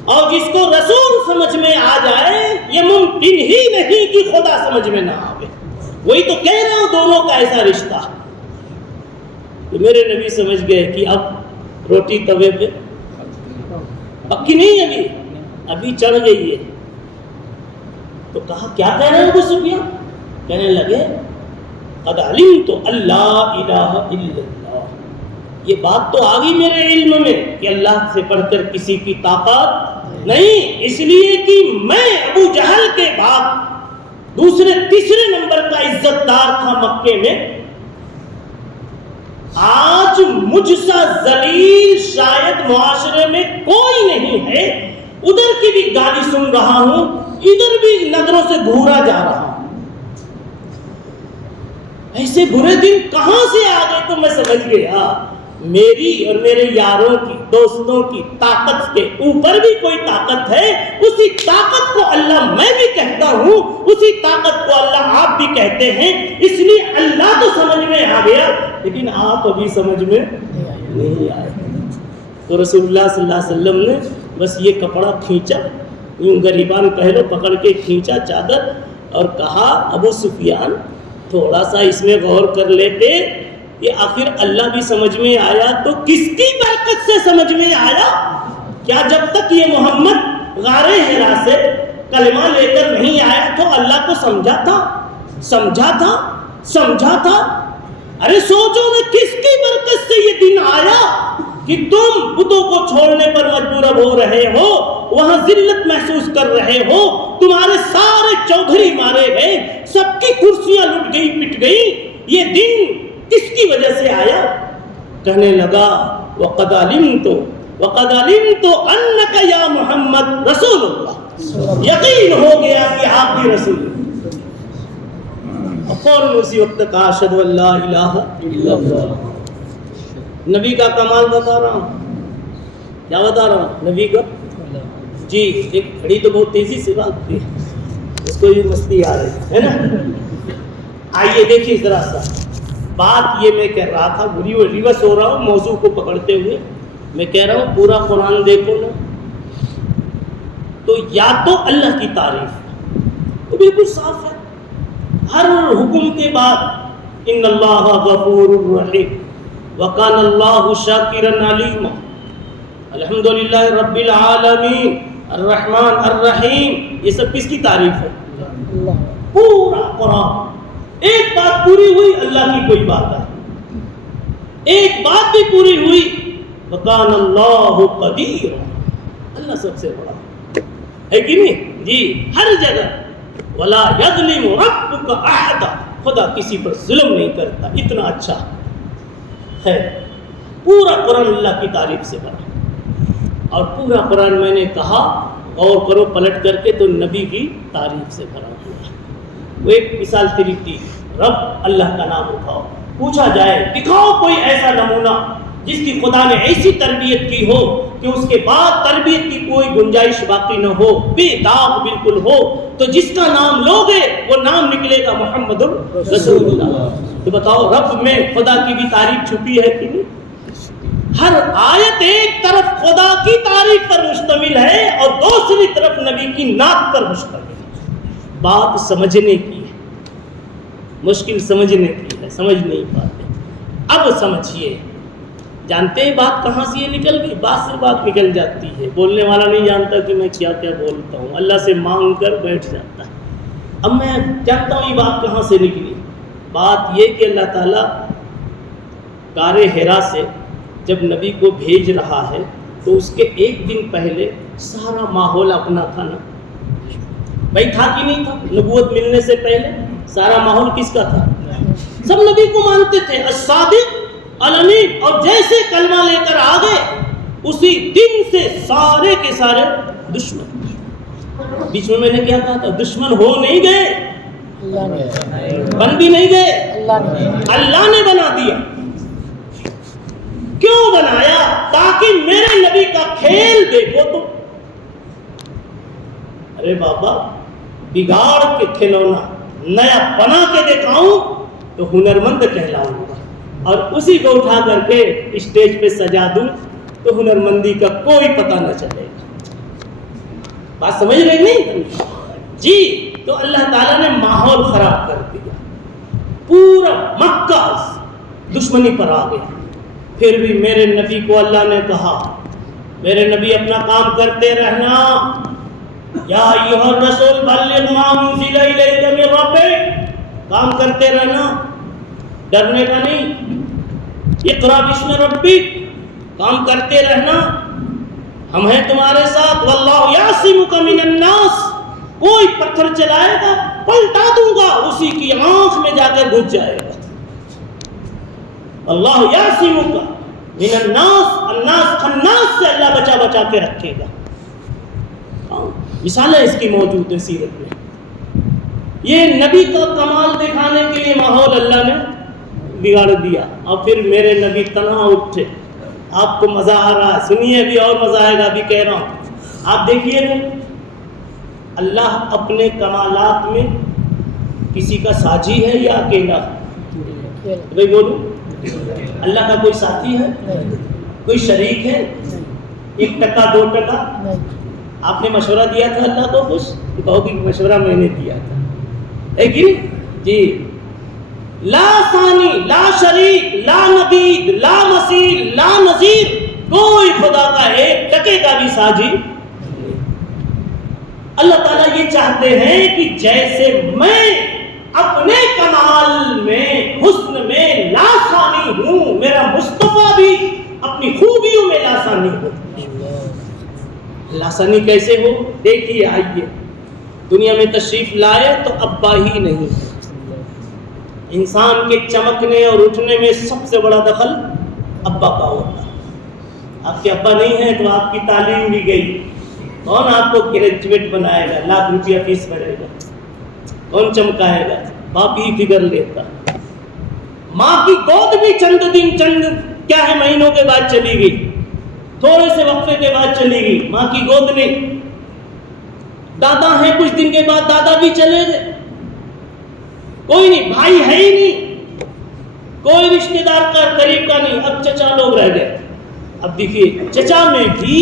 اور جس کو رسول سمجھ میں آ جائے یہ ممکن ہی نہیں کہ خدا سمجھ میں نہ آئے۔ وہی تو کہہ رہا ہوں، دونوں کا ایسا رشتہ کہ میرے نبی سمجھ گئے کہ اب روٹی توے پہ پکی نہیں، ابھی چڑھ گئی ہے۔ تو کہا کیا کہہ رہے ہیں ابو سفیان؟ کہنے لگے قد علمت اللہ الہ الا اللہ، یہ بات تو آ گئی میرے علم میں کہ اللہ سے بڑھ کر کسی کی طاقت نہیں، اس لیے کہ میں ابو جہل کے بعد دوسرے تیسرے نمبر کا عزت دار تھا مکے میں، آج مجھ سا ذلیل شاید معاشرے میں کوئی نہیں ہے، ادھر کی بھی گالی سن رہا ہوں، ادھر بھی نظروں سے گھورا جا رہا ہوں، ایسے برے دن کہاں سے آ گئے؟ تو میں سمجھ گیا میری اور میرے یاروں کی، دوستوں کی طاقت کے اوپر بھی کوئی طاقت ہے، اسی طاقت کو اللہ میں بھی کہتا ہوں، اسی طاقت کو اللہ آپ بھی کہتے ہیں، اس لیے اللہ تو سمجھ میں آ گیا لیکن آپ ابھی سمجھ میں نہیں آئے۔ تو رسول اللہ صلی اللہ علیہ وسلم نے بس یہ کپڑا کھینچا، یوں غریبان کہہ لو، پکڑ کے کھینچا چادر اور کہا ابو سفیان تھوڑا سا اس میں غور کر لیتے کہ آخر اللہ بھی سمجھ میں آیا تو کس کی برکت سے سمجھ میں آیا؟ کیا جب تک یہ محمد غار حرا سے کلمہ لے کر نہیں آیا تو اللہ کو سمجھا تھا؟ سمجھا تھا؟ ارے سوچو نا کس کی برکت سے یہ دن آیا کہ تم بتوں کو چھوڑنے پر مجبور ہو رہے ہو، وہاں ذلت محسوس کر رہے ہو، تمہارے سارے چودھری مارے گئے، سب کی کرسیاں لٹ گئی پٹ گئی، یہ دن کس کی وجہ سے آیا؟ کہنے لگا وَقَدْ عَلِمْتُ أَنَّكَ يَا محمد رسول اللہ، یقین ہو گیا کہ آپ بھی رسول ہیں۔ فوراً اسی وقت کہا اشہد ان لا الہ الا اللہ۔ نبی کا کمال بتا رہا ہوں، کیا بتا رہا ہوں نبی کا؟ جی ایک گھڑی تو بہت تیزی سے بھاگتی ہے، اس کو یہ مستی آ رہی ہے نا۔ آئیے دیکھیے ذرا سا بات، یہ میں کہہ رہا تھا، ریورس ہو رہا ہوں موضوع کو پکڑتے ہوئے، میں کہہ رہا ہوں پورا قرآن دیکھو نا تو یا تو اللہ کی تعریف تو بالکل صاف ہے، ہر حکم کے بعد ان اللہ غفور رحیم وکان اللہ شاکرا علیما، الحمدللہ رب العالمین الرحمن الرحیم، یہ سب کس کی تعریف ہے؟ پورا قرآن۔ ایک بات پوری ہوئی اللہ کی کوئی بات ہے، ایک بات بھی پوری ہوئی وکان اللہ قدیر، اللہ سب سے بڑا ہے کہ نہیں؟ جی ہر جگہ ولا یظلم ربک احدا، خدا کسی پر ظلم نہیں کرتا، اتنا اچھا ہے۔ پورا قرآن اللہ کی تعریف سے بھرا، اور پورا قرآن میں نے کہا غور کرو پلٹ کر کے تو نبی کی تعریف سے بھرا ہوا۔ وہ ایک مثال تیری تھی، رب اللہ کا نام اٹھاؤ، پوچھا جائے دکھاؤ کوئی ایسا نمونہ جس کی خدا نے ایسی تربیت کی ہو کہ اس کے بعد تربیت کی کوئی گنجائش باقی نہ ہو، بے داغ بالکل ہو، تو جس کا نام لوگے وہ نام نکلے گا محمد رسول اللہ۔ تو بتاؤ رب میں خدا کی بھی تعریف چھپی ہے کہ نہیں؟ ہر آیت ایک طرف خدا کی تعریف پر مشتمل ہے اور دوسری طرف نبی کی نعت پر مشتمل ہے۔ بات سمجھنے کی ہے، مشکل سمجھنے کی ہے، سمجھ نہیں پاتے۔ اب سمجھیے، جانتے ہیں بات کہاں سے یہ نکل گئی؟ بات سے بات نکل جاتی ہے، بولنے والا نہیں جانتا کہ میں کیا کیا بولتا ہوں، اللہ سے مانگ کر بیٹھ جاتا ہے۔ اب میں جانتا ہوں یہ بات کہاں سے نکلی۔ بات یہ کہ اللہ تعالیٰ غار حرا سے جب نبی کو بھیج رہا ہے تو اس کے ایک دن پہلے سارا ماحول اپنا تھا نا بھائی، تھا کہ نہیں تھا؟ نبوت ملنے سے پہلے سارا ماحول کس کا تھا؟ سب نبی کو مانتے تھے، الصادق الامین، اور جیسے کلمہ لے کر آ گئے اسی دن سے سارے کے سارے دشمن۔ بیچ میں نے کیا کہا تھا؟ دشمن ہو نہیں گئے، بن بھی نہیں گئے، اللہ نے بنا دیا۔ کیوں بنایا؟ تاکہ میرے نبی کا کھیل دیکھو تو۔ ارے بابا بگاڑ کے کھلونا نیا بنا کے دکھاؤں تو ہنرمند کہلاؤں گا، اور اسی کو اٹھا کر کے اسٹیج پہ سجا دوں تو ہنرمندی کا کوئی پتہ نہ چلے گا۔ بات سمجھ رہے نہیں؟ جی تو اللہ تعالیٰ نے ماحول خراب کر دیا، پورا مکہ دشمنی پر آ گیا۔ پھر بھی میرے نبی کو اللہ نے کہا، میرے نبی اپنا کام کرتے رہنا، یا ایھا الرسول بلغ ما انزل الیک من ربک، کام کرتے رہنا، ڈرنے کا نہیں۔ اقرا باسم ربک، کام کرتے رہنا، ہم ہیں تمہارے ساتھ۔ واللہ یعصمک من الناس، کوئی پتھر چلائے گا پلٹا دوں گا، اسی کی آنکھ میں جا کر گھس جائے گا۔ اللہ یعصمک من الناس، الناس خناس سے اللہ بچا بچا کے رکھے گا۔ مثالیں اس کی موجود ہے سیرت میں۔ یہ نبی کا کمال دکھانے کے لیے ماحول اللہ نے بگاڑ دیا، اور پھر میرے نبی تنہا اٹھے۔ آپ کو مزہ آ رہا ہے، سنیے ابھی اور مزہ آئے گا، ابھی کہہ رہا ہوں۔ آپ دیکھیے نا، اللہ اپنے کمالات میں کسی کا ساجی ہے یا اکیلا؟ بھائی بولو، اللہ کا کوئی ساتھی ہے؟ کوئی شریک ہے؟ 1 ٹکا 2 ٹکا؟ آپ نے مشورہ دیا تھا اللہ کو کچھ؟ کہو کہ مشورہ میں نے دیا تھا، ہے کہ جی؟ لا ثانی، لا شریک، لا نبید، لا مثیل، لا نظیر، کوئی خدا کا 1 ٹکے کا بھی ساجی۔ اللہ تعالیٰ یہ چاہتے ہیں کہ جیسے میں اپنے کمال میں حسن میں لاسانی ہوں، میرا مصطفیٰ بھی اپنی خوبیوں میں لاسانی ہو۔ لاسانی کیسے ہو؟ دیکھیے، آئیے دنیا میں تشریف لائے تو ابا ہی نہیں، انسان کے چمکنے اور اٹھنے میں سب سے بڑا دخل ابا کا ہوتا ہے۔ آپ کے ابا نہیں ہیں تو آپ کی تعلیم بھی گئی، کون آپ کو گریجویٹ بنائے گا؟ لاکھ روپیہ فیس بھرے گا، کون چمکائے گا؟ باپ ہی فکر لیتا۔ ماں کی گود بھی چند دن، چند کیا ہے مہینوں کے بعد چلی گئی، تھوڑے سے وقفے کے بعد چلی گئی، ماں کی گود نہیں۔ دادا ہیں، کچھ دن کے بعد دادا بھی چلے گئے، کوئی نہیں، بھائی ہے ہی نہیں، کوئی رشتہ دار کا قریب کا نہیں، اب چچا لوگ رہ گئے۔ اب دیکھیے چچا میں بھی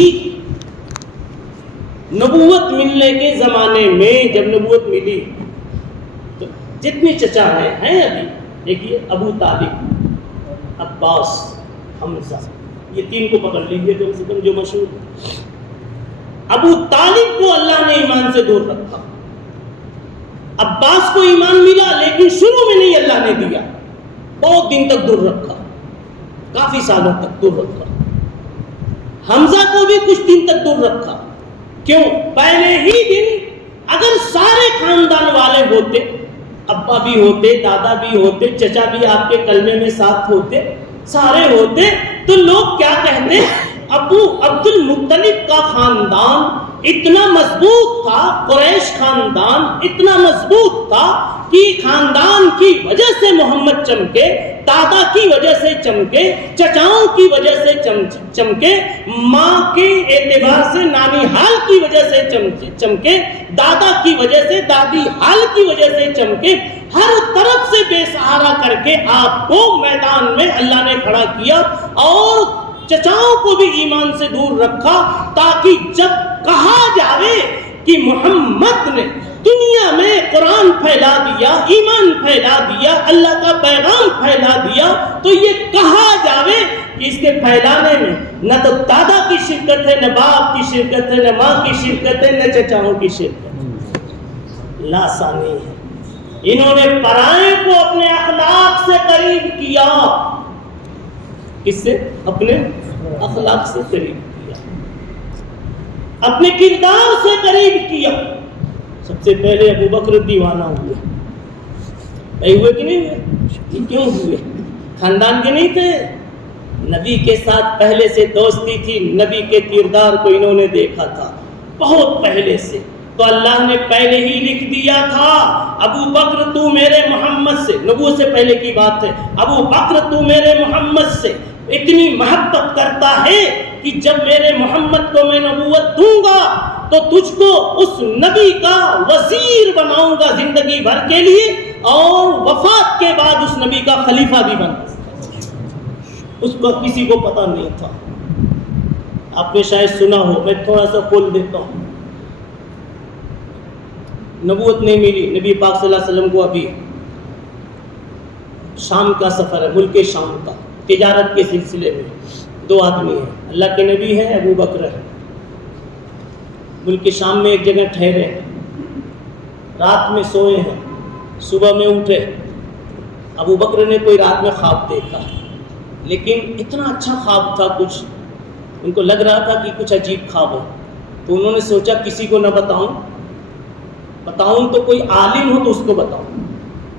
نبوت ملنے کے زمانے میں جب نبوت ملی تو جتنے چچا ہیں ابھی دیکھیے، ابو طالب، عباس، حمزہ، یہ تین کو پکڑ لیجیے کم سے کم جو مشہور ہے۔ ابو طالب کو اللہ نے ایمان سے دور رکھا، عباس کو ایمان ملا لیکن شروع میں نہیں اللہ نے دیا، بہت دن تک دور رکھا، کافی سالوں تک دور رکھا۔ حمزہ کو بھی کچھ دن تک دور رکھا، کیوں؟ پہلے ہی دن اگر سارے خاندان والے ہوتے، ابا بھی ہوتے، دادا بھی ہوتے، چچا بھی آپ کے کلمے میں ساتھ ہوتے، سارے ہوتے، تو لوگ کیا کہتے؟ ابو عبد المطلب کا خاندان اتنا مضبوط تھا، قریش خاندان اتنا مضبوط تھا کہ خاندان کی وجہ سے محمد چمکے، دادا کی وجہ سے چمکے، چچاؤں کی وجہ سے چمکے، ماں کے اعتبار سے نانی حال کی وجہ سے چمکے، دادا کی وجہ سے دادی حال کی وجہ سے چمکے، ہر طرف سے بے سہارا کر کے آپ کو میدان میں اللہ نے کھڑا کیا اور چچاؤں کو بھی ایمان سے دور رکھا، تاکہ جب کہا جاوے کہ محمد نے دنیا میں قرآن پھیلا دیا، ایمان پھیلا دیا، اللہ کا پیغام پھیلا دیا، تو یہ کہا جاوے کہ اس کے پھیلانے میں نہ تو دادا کی شرکت ہے، نہ باپ کی شرکت ہے، نہ ماں کی شرکت ہے، نہ چچاؤں کی شرکت ہے، لاسانی ہے۔ انہوں نے پرائے کو اپنے اخلاق سے قریب کیا، کس سے؟ اپنے اخلاق سے قریب کیا، اپنے کردار سے قریب کیا۔ سب سے پہلے ابو بکر دیوانہ ہوئے، نہیں ہوئے کہ نہیں ہوئے؟ کیوں ہوئے؟ خاندان کے نہیں تھے، نبی کے ساتھ پہلے سے دوستی تھی، نبی کے کردار کو انہوں نے دیکھا تھا بہت پہلے سے، تو اللہ نے پہلے ہی لکھ دیا تھا ابو بکر تو میرے محمد سے، نبوت سے پہلے کی بات ہے، ابو بکر تو میرے محمد سے اتنی محبت کرتا ہے کہ جب میرے محمد کو میں نبوت دوں گا تو تجھ کو اس نبی کا وزیر بناؤں گا زندگی بھر کے لیے، اور وفات کے بعد اس نبی کا خلیفہ بھی بناؤں گا۔ اس کو کسی کو پتہ نہیں تھا، آپ نے شاید سنا ہو، میں تھوڑا سا کھول دیتا ہوں۔ نبوت نہیں ملی نبی پاک صلی اللہ علیہ وسلم کو، ابھی شام کا سفر ہے، ملک شام کا، تجارت کے سلسلے میں دو آدمی ہیں، اللہ کے نبی ہیں، ابو بکر ہے، ملک شام میں ایک جگہ ٹھہرے ہیں، رات میں سوئے ہیں، صبح میں اٹھے، ابو بکر نے کوئی رات میں خواب دیکھا، لیکن اتنا اچھا خواب تھا، کچھ ان کو لگ رہا تھا کہ کچھ عجیب خواب ہے، تو انہوں نے سوچا کسی کو نہ بتاؤں تو کوئی عالم ہو تو اس کو بتاؤں،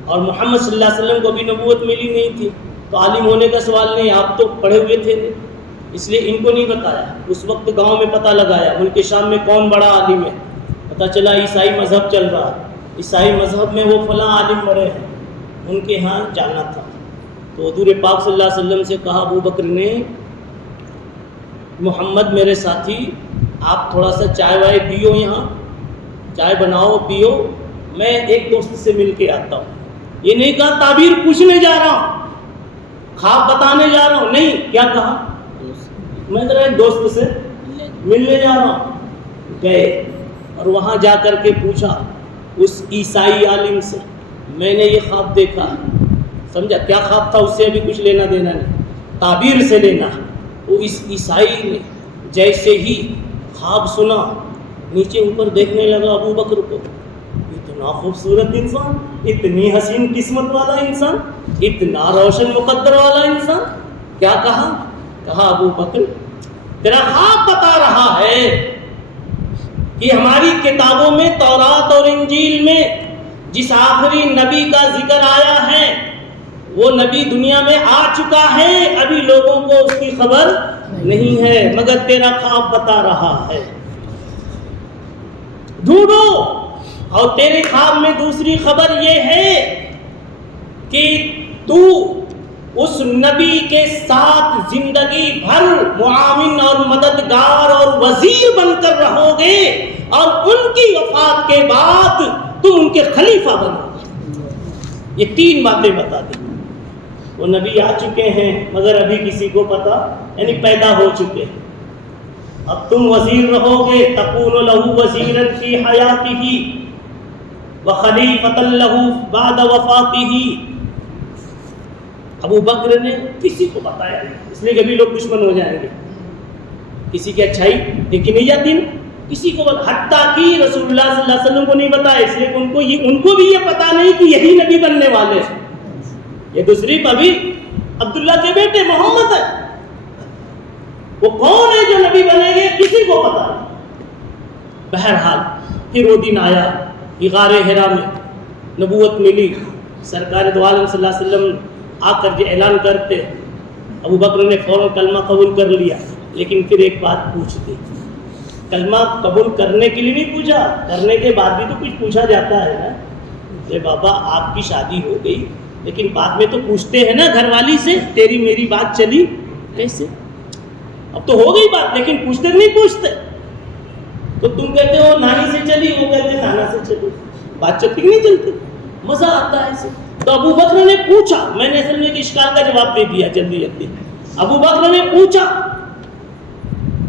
اور محمد صلی اللہ علیہ وسلم کو بھی نبوت ملی نہیں تھی تو عالم ہونے کا سوال نہیں، آپ تو پڑھے ہوئے تھے، اس لیے ان کو نہیں بتایا۔ اس وقت گاؤں میں پتہ لگایا ملک شام میں کون بڑا عالم ہے، پتہ چلا عیسائی مذہب چل رہا، عیسائی مذہب میں وہ فلاں عالم بڑے ہیں، ان کے ہاں جانا تھا۔ تو حضور پاک صلی اللہ علیہ وسلم سے کہا ابو بکر نے، محمد میرے ساتھی، آپ تھوڑا سا چائے وائے پیو، یہاں چائے بناؤ پیو، میں ایک دوست سے مل کے آتا ہوں۔ یہ نہیں کہا تعبیر پوچھنے جا رہا ہوں، خواب بتانے جا رہا ہوں، نہیں، کیا کہا؟ میں ذرا ایک دوست سے ملنے جا رہا ہوں۔ گئے اور وہاں جا کر کے پوچھا اس عیسائی عالم سے، میں نے یہ خواب دیکھا، سمجھا کیا خواب تھا، اس سے ابھی کچھ لینا دینا نہیں، تعبیر سے لینا۔ وہ اس عیسائی نے جیسے ہی خواب سنا، نیچے اوپر دیکھنے لگا ابو بکر کو، اتنا اتنا خوبصورت انسان، اتنی حسین قسمت والا انسان، اتنا روشن مقدر والا انسان. کیا کہا؟ کہا ابو بکر تیرا خواب بتا رہا ہے کہ ہماری کتابوں میں تورات اور انجیل میں جس آخری نبی کا ذکر آیا ہے وہ نبی دنیا میں آ چکا ہے، ابھی لوگوں کو اس کی خبر نہیں ہے، مگر تیرا خواب بتا رہا ہے. ڈھونڈو. اور تیرے خواب میں دوسری خبر یہ ہے کہ تو اس نبی کے ساتھ زندگی بھر معاون اور مددگار اور وزیر بن کر رہو گے، اور ان کی وفات کے بعد تم ان کے خلیفہ بنو گے. یہ 3 باتیں بتا دی. وہ نبی آ چکے ہیں مگر ابھی کسی کو پتا، یعنی پیدا ہو چکے ہیں. اب تم وزیر رہو گے، تکون لہ وزیرا فی حیاتہ وخلیفۃ لہ بعد وفاتہ. ابو بکر نے کسی کو بتایا نہیں، اس لیے کبھی لوگ دشمن ہو جائیں گے. کسی کی اچھائی دیکھی نہیں جاتی نا، کسی کو حتیٰ کہ رسول اللہ صلی اللہ علیہ وسلم کو نہیں بتایا، اس لیے ان کو بھی یہ پتا نہیں کہ یہی نبی بننے والے ہیں. یہ دوسری ابھی عبداللہ کے بیٹے محمد ہے، وہ کون ہے جو نبی بنے گے کسی کو پتا نہیں. بہرحال پھر وہ دن آیا کہ غار حرا میں نبوت ملی. سرکار دو عالم صلی اللہ علیہ وسلم آ کر جو اعلان کرتے، ابو بکر نے فوراً کلمہ قبول کر لیا. لیکن پھر ایک بات پوچھ دی. کلمہ قبول کرنے کے لیے نہیں پوچھا، کرنے کے بعد بھی تو کچھ پوچھا جاتا ہے نا. کہ بابا آپ کی شادی ہو گئی، لیکن بعد میں تو پوچھتے ہیں نا گھر والی سے، تیری میری بات چلی کیسے؟ اب تو ہو گئی بات، لیکن پوچھتے نہیں پوچھتے. تو تم کہتے ہو نانی سے چلی، وہ کہتے نانا سے چلی، بات چلتی نہیں چلتی، مزہ آتا ہے اسے. تو ابو بکر نے پوچھا، میں نے اصل میں ایک اشکال کا جواب دے دیا جلدی جلدی. ابو بکر نے پوچھا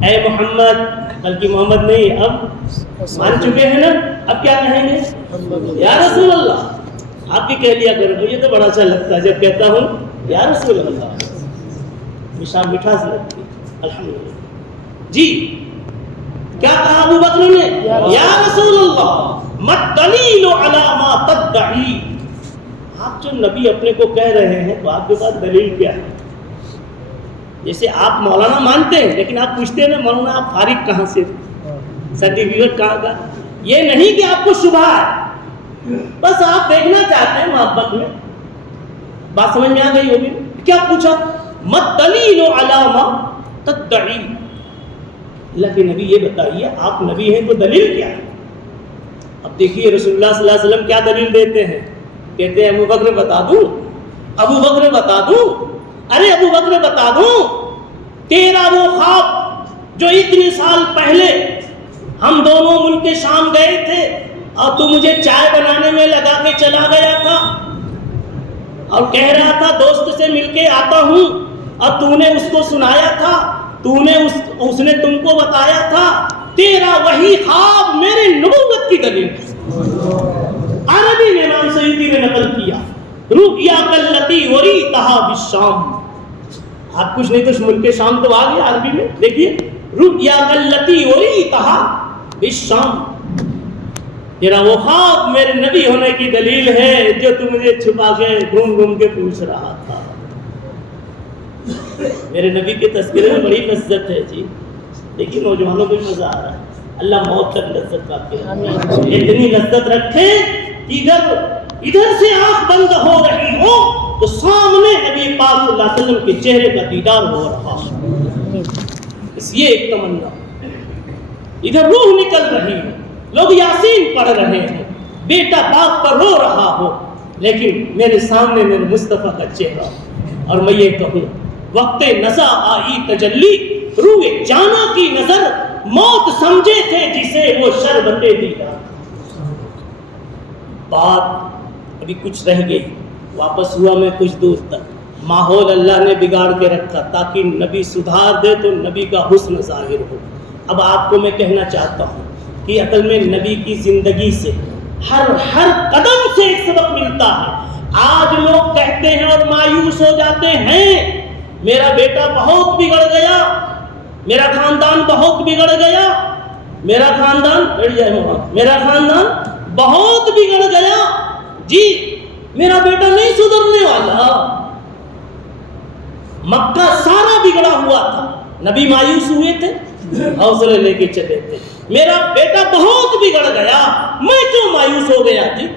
اے محمد، بلکہ محمد نہیں، اب مان چکے ہیں نا، اب کیا کہیں گے؟ یا رسول اللہ. آپ بھی کہہ لیا کرو، مجھے تو بڑا اچھا لگتا ہے جب کہتا ہوں یا رسول اللہ، مٹھاس لگتی. الحمدللہ. جی کیا کہا ابو بکر نے؟ یا رسول اللہ مت دلیل علی ما تدعی. آپ جو نبی اپنے کو کہہ رہے ہیں تو آپ کے پاس دلیل کیا ہے؟ جیسے آپ مولانا مانتے ہیں لیکن آپ پوچھتے ہیں نا مولانا آپ فارغ کہاں سے، سرٹیفکیٹ کہاں کا؟ یہ نہیں کہ آپ کو شبہ ہے، بس آپ دیکھنا چاہتے ہیں محبت میں. بات سمجھ میں آ گئی ہوگی. کیا پوچھا؟ مت دلیل علی ما تدعی. اللہ کے نبی یہ بتائیے آپ نبی ہیں تو دلیل کیا ہے؟ اب دیکھیے رسول اللہ صلی اللہ علیہ وسلم کیا دلیل دیتے ہیں. کہتے ہیں ابو بکر بتا دوں، ابو بکر بتا دوں. ارے ابو بکر بتا دوں، تیرا وہ خواب جو اتنے سال پہلے ہم دونوں ملک شام گئے تھے اور تو مجھے چائے بنانے میں لگا کے چلا گیا تھا اور کہہ رہا تھا دوست سے مل کے آتا ہوں، اور تو نے اس کو سنایا تھا، تو نے اس نے تم کو بتایا تھا، تیرا وہی خواب میرے نبوت کی دلیل ہے. عربی میں امام سیوطی نے نقل کیا، رؤیا کلتی وریتھا بالشام. آپ کچھ نہیں تو ملک شام تو آ گیا عربی میں. دیکھیے رؤیا کلتی وریتھا بالشام، تیرا وہ خواب میرے نبی ہونے کی دلیل ہے جو تم مجھے چھپا کے گھوم گھوم کے پوچھ رہا تھا. میرے نبی کے تذکرے میں بڑی لذت ہے جی. دیکھیے نوجوانوں کو مزہ آ رہا ہے. اللہ موت تک لذت پاتے ہیں، اتنی لذت رکھے ادھر سے آنکھ بند ہو رہی ہو تو سامنے نبی پاک صلی اللہ علیہ وسلم کے چہرے کا دیدار ہو رہا ہو. اس یہ ایک تمنا. ادھر روح نکل رہی ہے، لوگ یاسین پڑھ رہے ہیں، بیٹا باپ پر رو رہا ہو، لیکن میرے سامنے میرے مصطفیٰ کا چہرہ. اور میں یہ کہوں وقت نزا آئی تجلی، روح جانا کی نظر موت سمجھے تھے جسے وہ شربت دیدار. بات ابھی کچھ رہ گئی، واپس ہوا میں کچھ دور تک. ماحول اللہ نے بگاڑ کے رکھا تاکہ نبی سدھار دے تو نبی کا حسن ظاہر ہو. اب آپ کو میں کہنا چاہتا ہوں کہ اصل میں نبی کی زندگی سے ہر قدم سے ایک سبق ملتا ہے. آج لوگ کہتے ہیں اور مایوس ہو جاتے ہیں میرا بیٹا بہت بگڑ گیا، میرا خاندان بہت بگڑ گیا، میرا خاندان بہت بگڑ گیا جی، میرا بیٹا نہیں سدھرنے والا. مکہ سارا بگڑا ہوا تھا، نبی مایوس ہوئے تھے، حوصلے لے کے چلے تھے. میرا بیٹا بہت بگڑ گیا، میں کیوں مایوس ہو گیا جی؟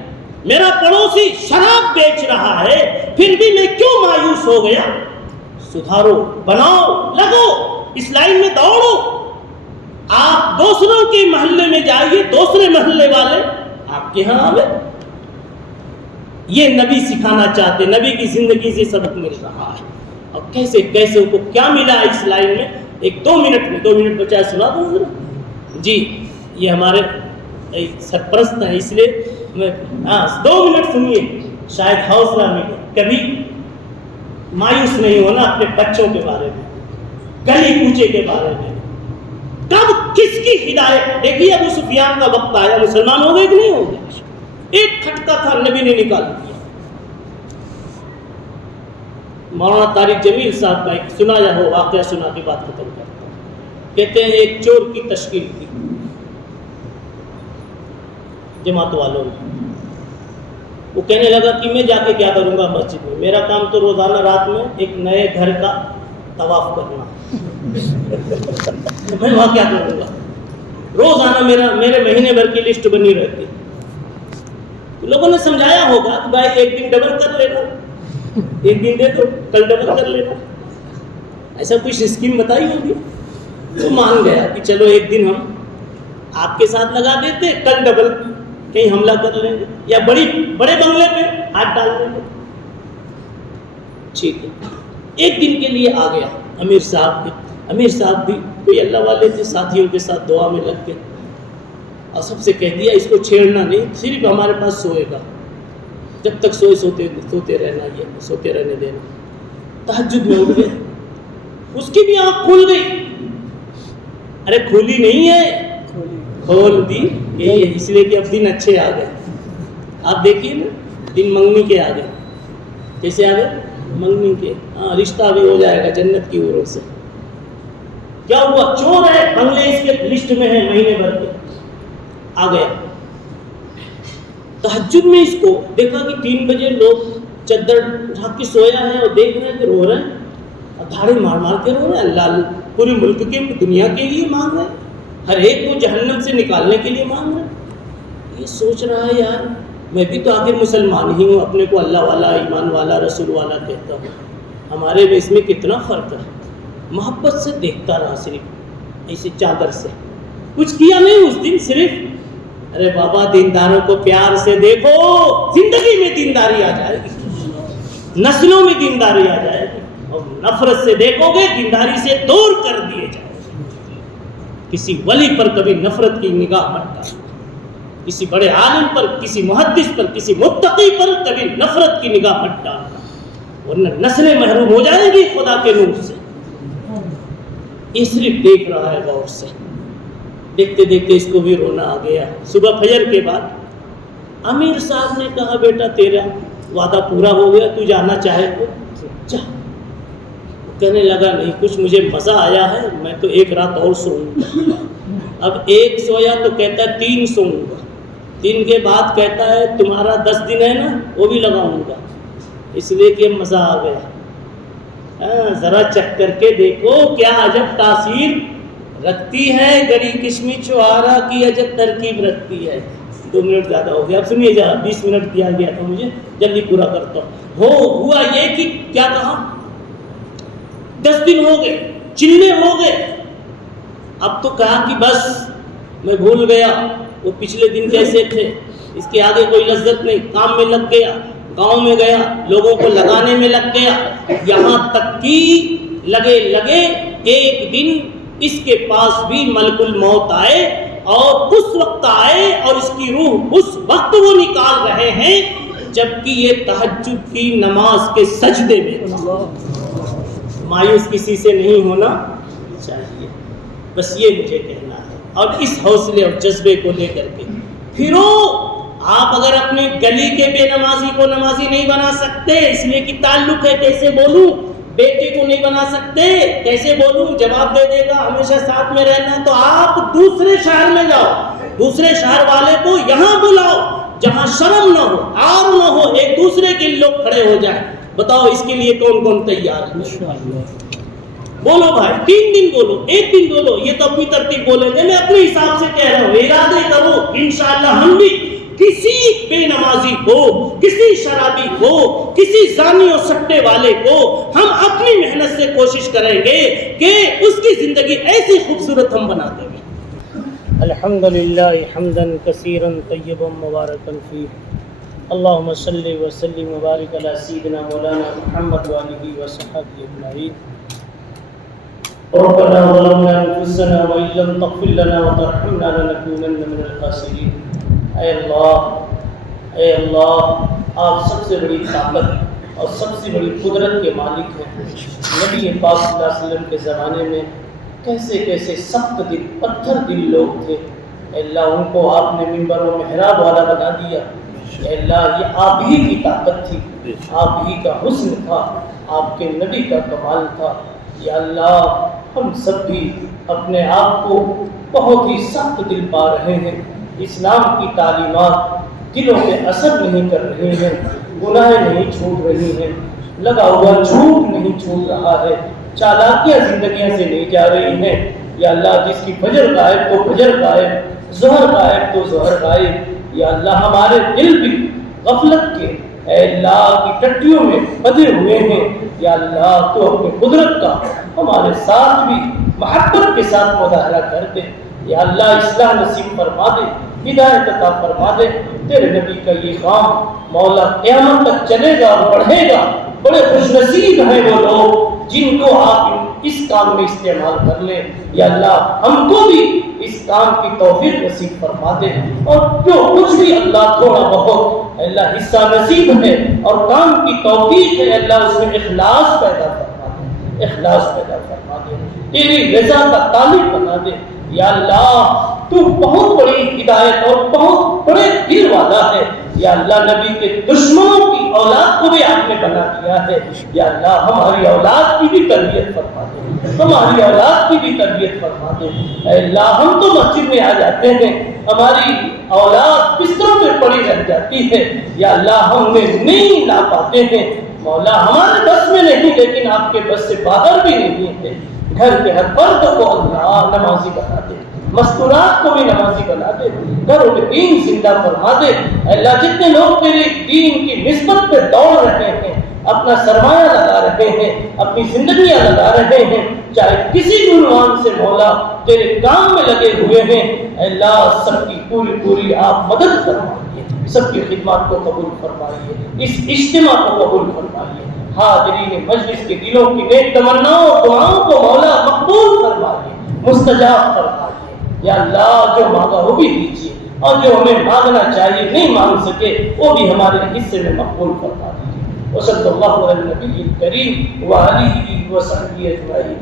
میرا پڑوسی شراب بیچ رہا ہے، پھر بھی میں کیوں مایوس ہو گیا؟ سدھارو، بناؤ، لگو، اس لائن میں دوڑو. آپ دوسروں کے محلے میں جائیے، دوسرے محلے والے آپ کے ہاں آئے. یہ نبی سکھانا چاہتے، نبی کی زندگی سے سبق مل رہا ہے. اور کیسے کیسے ان کو کیا ملا اس لائن میں، ایک 2 منٹ میں 2 منٹ بچائے سنا دوں ذرا. جی یہ ہمارے سرپرست ہیں، اس لیے میں 2 منٹ سنیے، شاید حوصلہ ملے. کبھی مایوس نہیں ہونا اپنے بچوں کے بارے میں، گلی کوچے کے بارے میں. کب کس کی ہدایت، دیکھیے ابو سفیان کا وقت آیا، مسلمان ہو گئے کہ نہیں ہو گئے؟ ایک کھٹکا تھا، نبی نے نکال دیا. مولانا طارق جمیل صاحب کا ایک سنایا ہو واقعہ سنا کے بات ختم کرتا ہوں. کہتے ہیں ایک چور کی تشکیل تھی جماعت والوں نے. وہ کہنے لگا کہ میں جا کے کیا کروں گا مسجد میں، میرا کام تو روزانہ رات میں ایک نئے گھر کا طواف کرنا. میں وہاں کیا کروں گا؟ روزانہ میرے مہینے بھر کی لسٹ بنی رہتی. لوگوں نے سمجھایا ہوگا کہ بھائی ایک دن ڈبل کر لینا، ایک دن دے دو، کل ڈبل کر لینا، ایسا کچھ اسکیم بتائی ہوگی. تو مان گیا کہ چلو ایک دن ہم آپ کے ساتھ لگا دیتے، کل ڈبل کہیں حملہ کر لیں گے یا بڑے بنگلے پہ ہاتھ ڈال دیں گے. ٹھیک ہے، ایک دن کے لیے آ گیا امیر صاحب بھی کوئی اللہ والے تھے، ساتھیوں کے ساتھ دعا میں لگ گئے اور سب سے کہہ دیا اس کو چھیڑنا نہیں، صرف ہمارے پاس سوئے گا، جب تک سوتے رہنا، یہ سوتے رہنے دینا. تہجد میں اٹھ گئے، اس کی بھی آنکھ کھل گئی. ارے کھولی نہیں ہے، کھول دی. یہی ہے، اس لیے کہ اب دن اچھے آ گئے. آپ دیکھیے نا، دن منگنی کے آ گئے. کیسے آ گئے؟ منگنی کے. ہاں رشتہ بھی ہو جائے گا جنت کی اوروں سے. کیا ہوا؟ چور ہے، بنگلے اس کے لسٹ میں ہے، مہینے بھر کے. آ گیا تہجد میں، اس کو دیکھا کہ 3 بجے لوگ چادر ڈھک کے سویا ہے اور دیکھ رہے ہیں کہ رو رہے ہیں، اور دھاڑے مار مار کے رو رہے ہیں. اللہ پورے ملک کے دنیا کے لیے مانگ رہے ہیں، ہر ایک کو جہنم سے نکالنے کے لیے مانگ رہے ہیں. یہ سوچ رہا ہے یار میں بھی تو آخر مسلمان ہی ہوں، اپنے کو اللہ والا، ایمان والا، رسول والا کہتا ہوں، ہمارے میں اس میں کتنا فرق ہے. محبت سے دیکھتا رہا، صرف ایسی چادر سے، کچھ کیا نہیں اس دن. صرف ارے بابا دینداروں کو پیار سے دیکھو، زندگی میں دینداری آ جائے گی، نسلوں میں دینداری آ جائے گی. اور نفرت سے دیکھو گے، دینداری سے دور کر دیے جائے. کسی ولی پر کبھی نفرت کی نگاہ مت ڈالو، کسی بڑے عالم پر، کسی محدث پر، کسی متقی پر کبھی نفرت کی نگاہ مت ڈالنا، ورنہ نسلیں محروم ہو جائیں گی خدا کے نور سے. یہ صرف دیکھ رہا ہے غور سے. دیکھتے دیکھتے اس کو بھی رونا آ گیا. صبح فجر کے بعد امیر صاحب نے کہا بیٹا تیرا وعدہ پورا ہو گیا، تو جانا چاہے تو جا. کہنے لگا نہیں، کچھ مجھے مزہ آیا ہے، میں تو 1 رات اور سوؤں گا. اب 1 سویا تو کہتا ہے 3 سوؤں گا. 3 کے بعد کہتا ہے تمہارا 10 دن ہے نا وہ بھی لگاؤں گا، اس لیے کہ مزہ آ گیا. ذرا چیک کر کے دیکھو کیا عجب تاثیر رکھتی ہے، گری کشمش چوہارا کی عجب ترکیب رکھتی ہے. 2 منٹ زیادہ ہو گیا، اب سنیے ذرا، 20 منٹ دیا گیا تھا مجھے، جلدی پورا کرتا ہوں. ہوا یہ کہ کیا کہا، 10 دن ہو گئے، چلنے ہو گئے. اب تو کہا کہ بس میں بھول گیا وہ پچھلے دن کیسے تھے، اس کے آگے کوئی لذت نہیں. کام میں لگ گیا، گاؤں میں گیا، لوگوں کو لگانے میں لگ گیا، یہاں تک کہ لگے ایک دن اس کے پاس بھی ملک الموت آئے، اور اس وقت آئے اور اس کی روح اس وقت وہ نکال رہے ہیں جبکہ یہ تہجد کی نماز کے سجدے میں. مایوس کسی سے نہیں ہونا چاہیے، بس یہ مجھے کہنا ہے. اور اس حوصلے اور جذبے کو لے کر کے پھرو. آپ اگر اپنی گلی کے بے نمازی کو نمازی نہیں بنا سکتے، اس لیے کہ تعلق ہے، کیسے بولوں، بیٹے کو نہیں بنا سکتے، کیسے بولوں؟ جواب دے دے گا ہمیشہ ساتھ میں رہنا ہے تو آپ دوسرے شہر میں جاؤ، دوسرے شہر والے کو یہاں بلاؤ جہاں شرم نہ ہو، عار نہ ہو، ایک دوسرے کے لوگ کھڑے ہو جائیں۔ بتاؤ اس کے لیے کون کون تیار ہے؟ بولو بھائی، 3 دن بولو، 1 دن بولو، یہ تو اپنی ترتیب بولیں گے، میں اپنے حساب سے کہہ رہا ہوں، ارادے کرو انشاءاللہ ہم بھی کسی بے نمازی کو، کسی شرابی کو، کسی زانی و سٹے والے کو ہم اپنی محنت سے کوشش کریں گے کہ اس کی زندگی ایسی خوبصورت ہم بنا دیں گے۔ الحمدللہ حمدا کثیرا طیبا مبارکا فیہ، اللہم صلی وسلم وبارک علی سیدنا مولانا محمد وآلہ وصحبہ اجمعین۔ ربنا ظلمنا انفسنا وان لم تغفر لنا وترحمنا لنكونن من الخاسرین۔ اے اللہ آپ سب سے بڑی طاقت اور سب سے بڑی قدرت کے مالک ہیں۔ نبی پاک صلی اللہ علیہ وسلم کے زمانے میں کیسے کیسے سخت دل، پتھر دل لوگ تھے، اے اللہ ان کو آپ نے منبر و محراب والا بنا دیا۔ اے اللہ یہ آپ ہی کی طاقت تھی، آپ ہی کا حسن تھا، آپ کے نبی کا کمال تھا۔ یا اللہ ہم سب بھی اپنے آپ کو بہت ہی سخت دل پا رہے ہیں، اسلام کی تعلیمات دلوں پہ اثر نہیں کر رہی ہیں، گناہیں نہیں چھوٹ رہی ہیں، لگا ہوا جھوٹ نہیں چھوٹ رہا ہے، چالاکیاں زندگیاں سے نہیں جا رہی ہیں۔ یا اللہ جس کی فجر غائب تو فجر غائب، ظہر غائب تو ظہر غائب، یا اللہ ہمارے دل بھی غفلت کے اے اللہ کی ٹٹیوں میں پھنسے ہوئے ہیں۔ یا اللہ تو اپنی قدرت کا ہمارے ساتھ بھی محبت کے ساتھ مظاہرہ کر دے۔ یا اللہ اصلاح نصیب فرما دے، ہدایت عطا فرما دے۔ تیرے نبی کا یہ کام مولا قیامت تک چلے گا اور بڑھے گا۔ بڑے خوش نصیب ہیں وہ لوگ جن کو آپ اس کام میں استعمال کر لیں۔ یا اللہ ہم کو بھی اس کام کی توفیق نصیب فرما دے، اور جو کچھ بھی اللہ تھوڑا بہت اللہ حصہ نصیب ہے اور کام کی توفیق ہے، اللہ اس میں اخلاص پیدا فرما دے، اخلاص پیدا فرما دے، تیری رضا کا طالب بنا دے۔ یا اللہ تو بہت بڑی ہدایت اور بہت بڑے دل والا ہے۔ یا اللہ نبی کے دشمنوں کی اولاد کو بھی آپ نے بنا دیا ہے۔ یا اللہ ہماری اولاد کی بھی تربیت فرما دے، ہماری اولاد کی بھی تربیت فرما دے۔ اے اللہ ہم تو مسجد میں آ جاتے ہیں، ہماری اولاد بستروں پہ پڑی رہ جاتی ہے۔ یا اللہ ہم انہیں نہیں لا پاتے ہیں، مولا ہمارے بس میں نہیں، لیکن آپ کے بس سے باہر بھی نہیں ہے۔ گھر کے ہر فرد کو اللہ نمازی بنا دے، مستورات کو بھی نمازی بنا دے، گھروں میں دین زندہ فرما دے۔ اللہ جتنے لوگ تیرے دین کی نسبت پہ دوڑ رہے ہیں، اپنا سرمایہ لگا رہے ہیں، اپنی زندگیاں لگا رہے ہیں، چاہے کسی بھی عنوان سے مولا تیرے کام میں لگے ہوئے ہیں، اللہ سب کی پوری پوری آپ مدد فرمائیے، سب کی خدمات کو قبول فرمائیے، اس اجتماع کو قبول فرمائیے، حاضرین مجلس کے دلوں کی نیک تمناؤں اور دعاؤں کو مولا مقبول فرمائیے، مستجاب فرمائیے۔ یا اللہ جو مانگا وہ بھی دیجیے، اور جو ہمیں مانگنا چاہیے نہیں مانگ سکے وہ بھی ہمارے حصے میں مقبول فرما دیجیے۔ وصلی اللہ علی النبی الکریم وآلہ وصحبہ اجمعین۔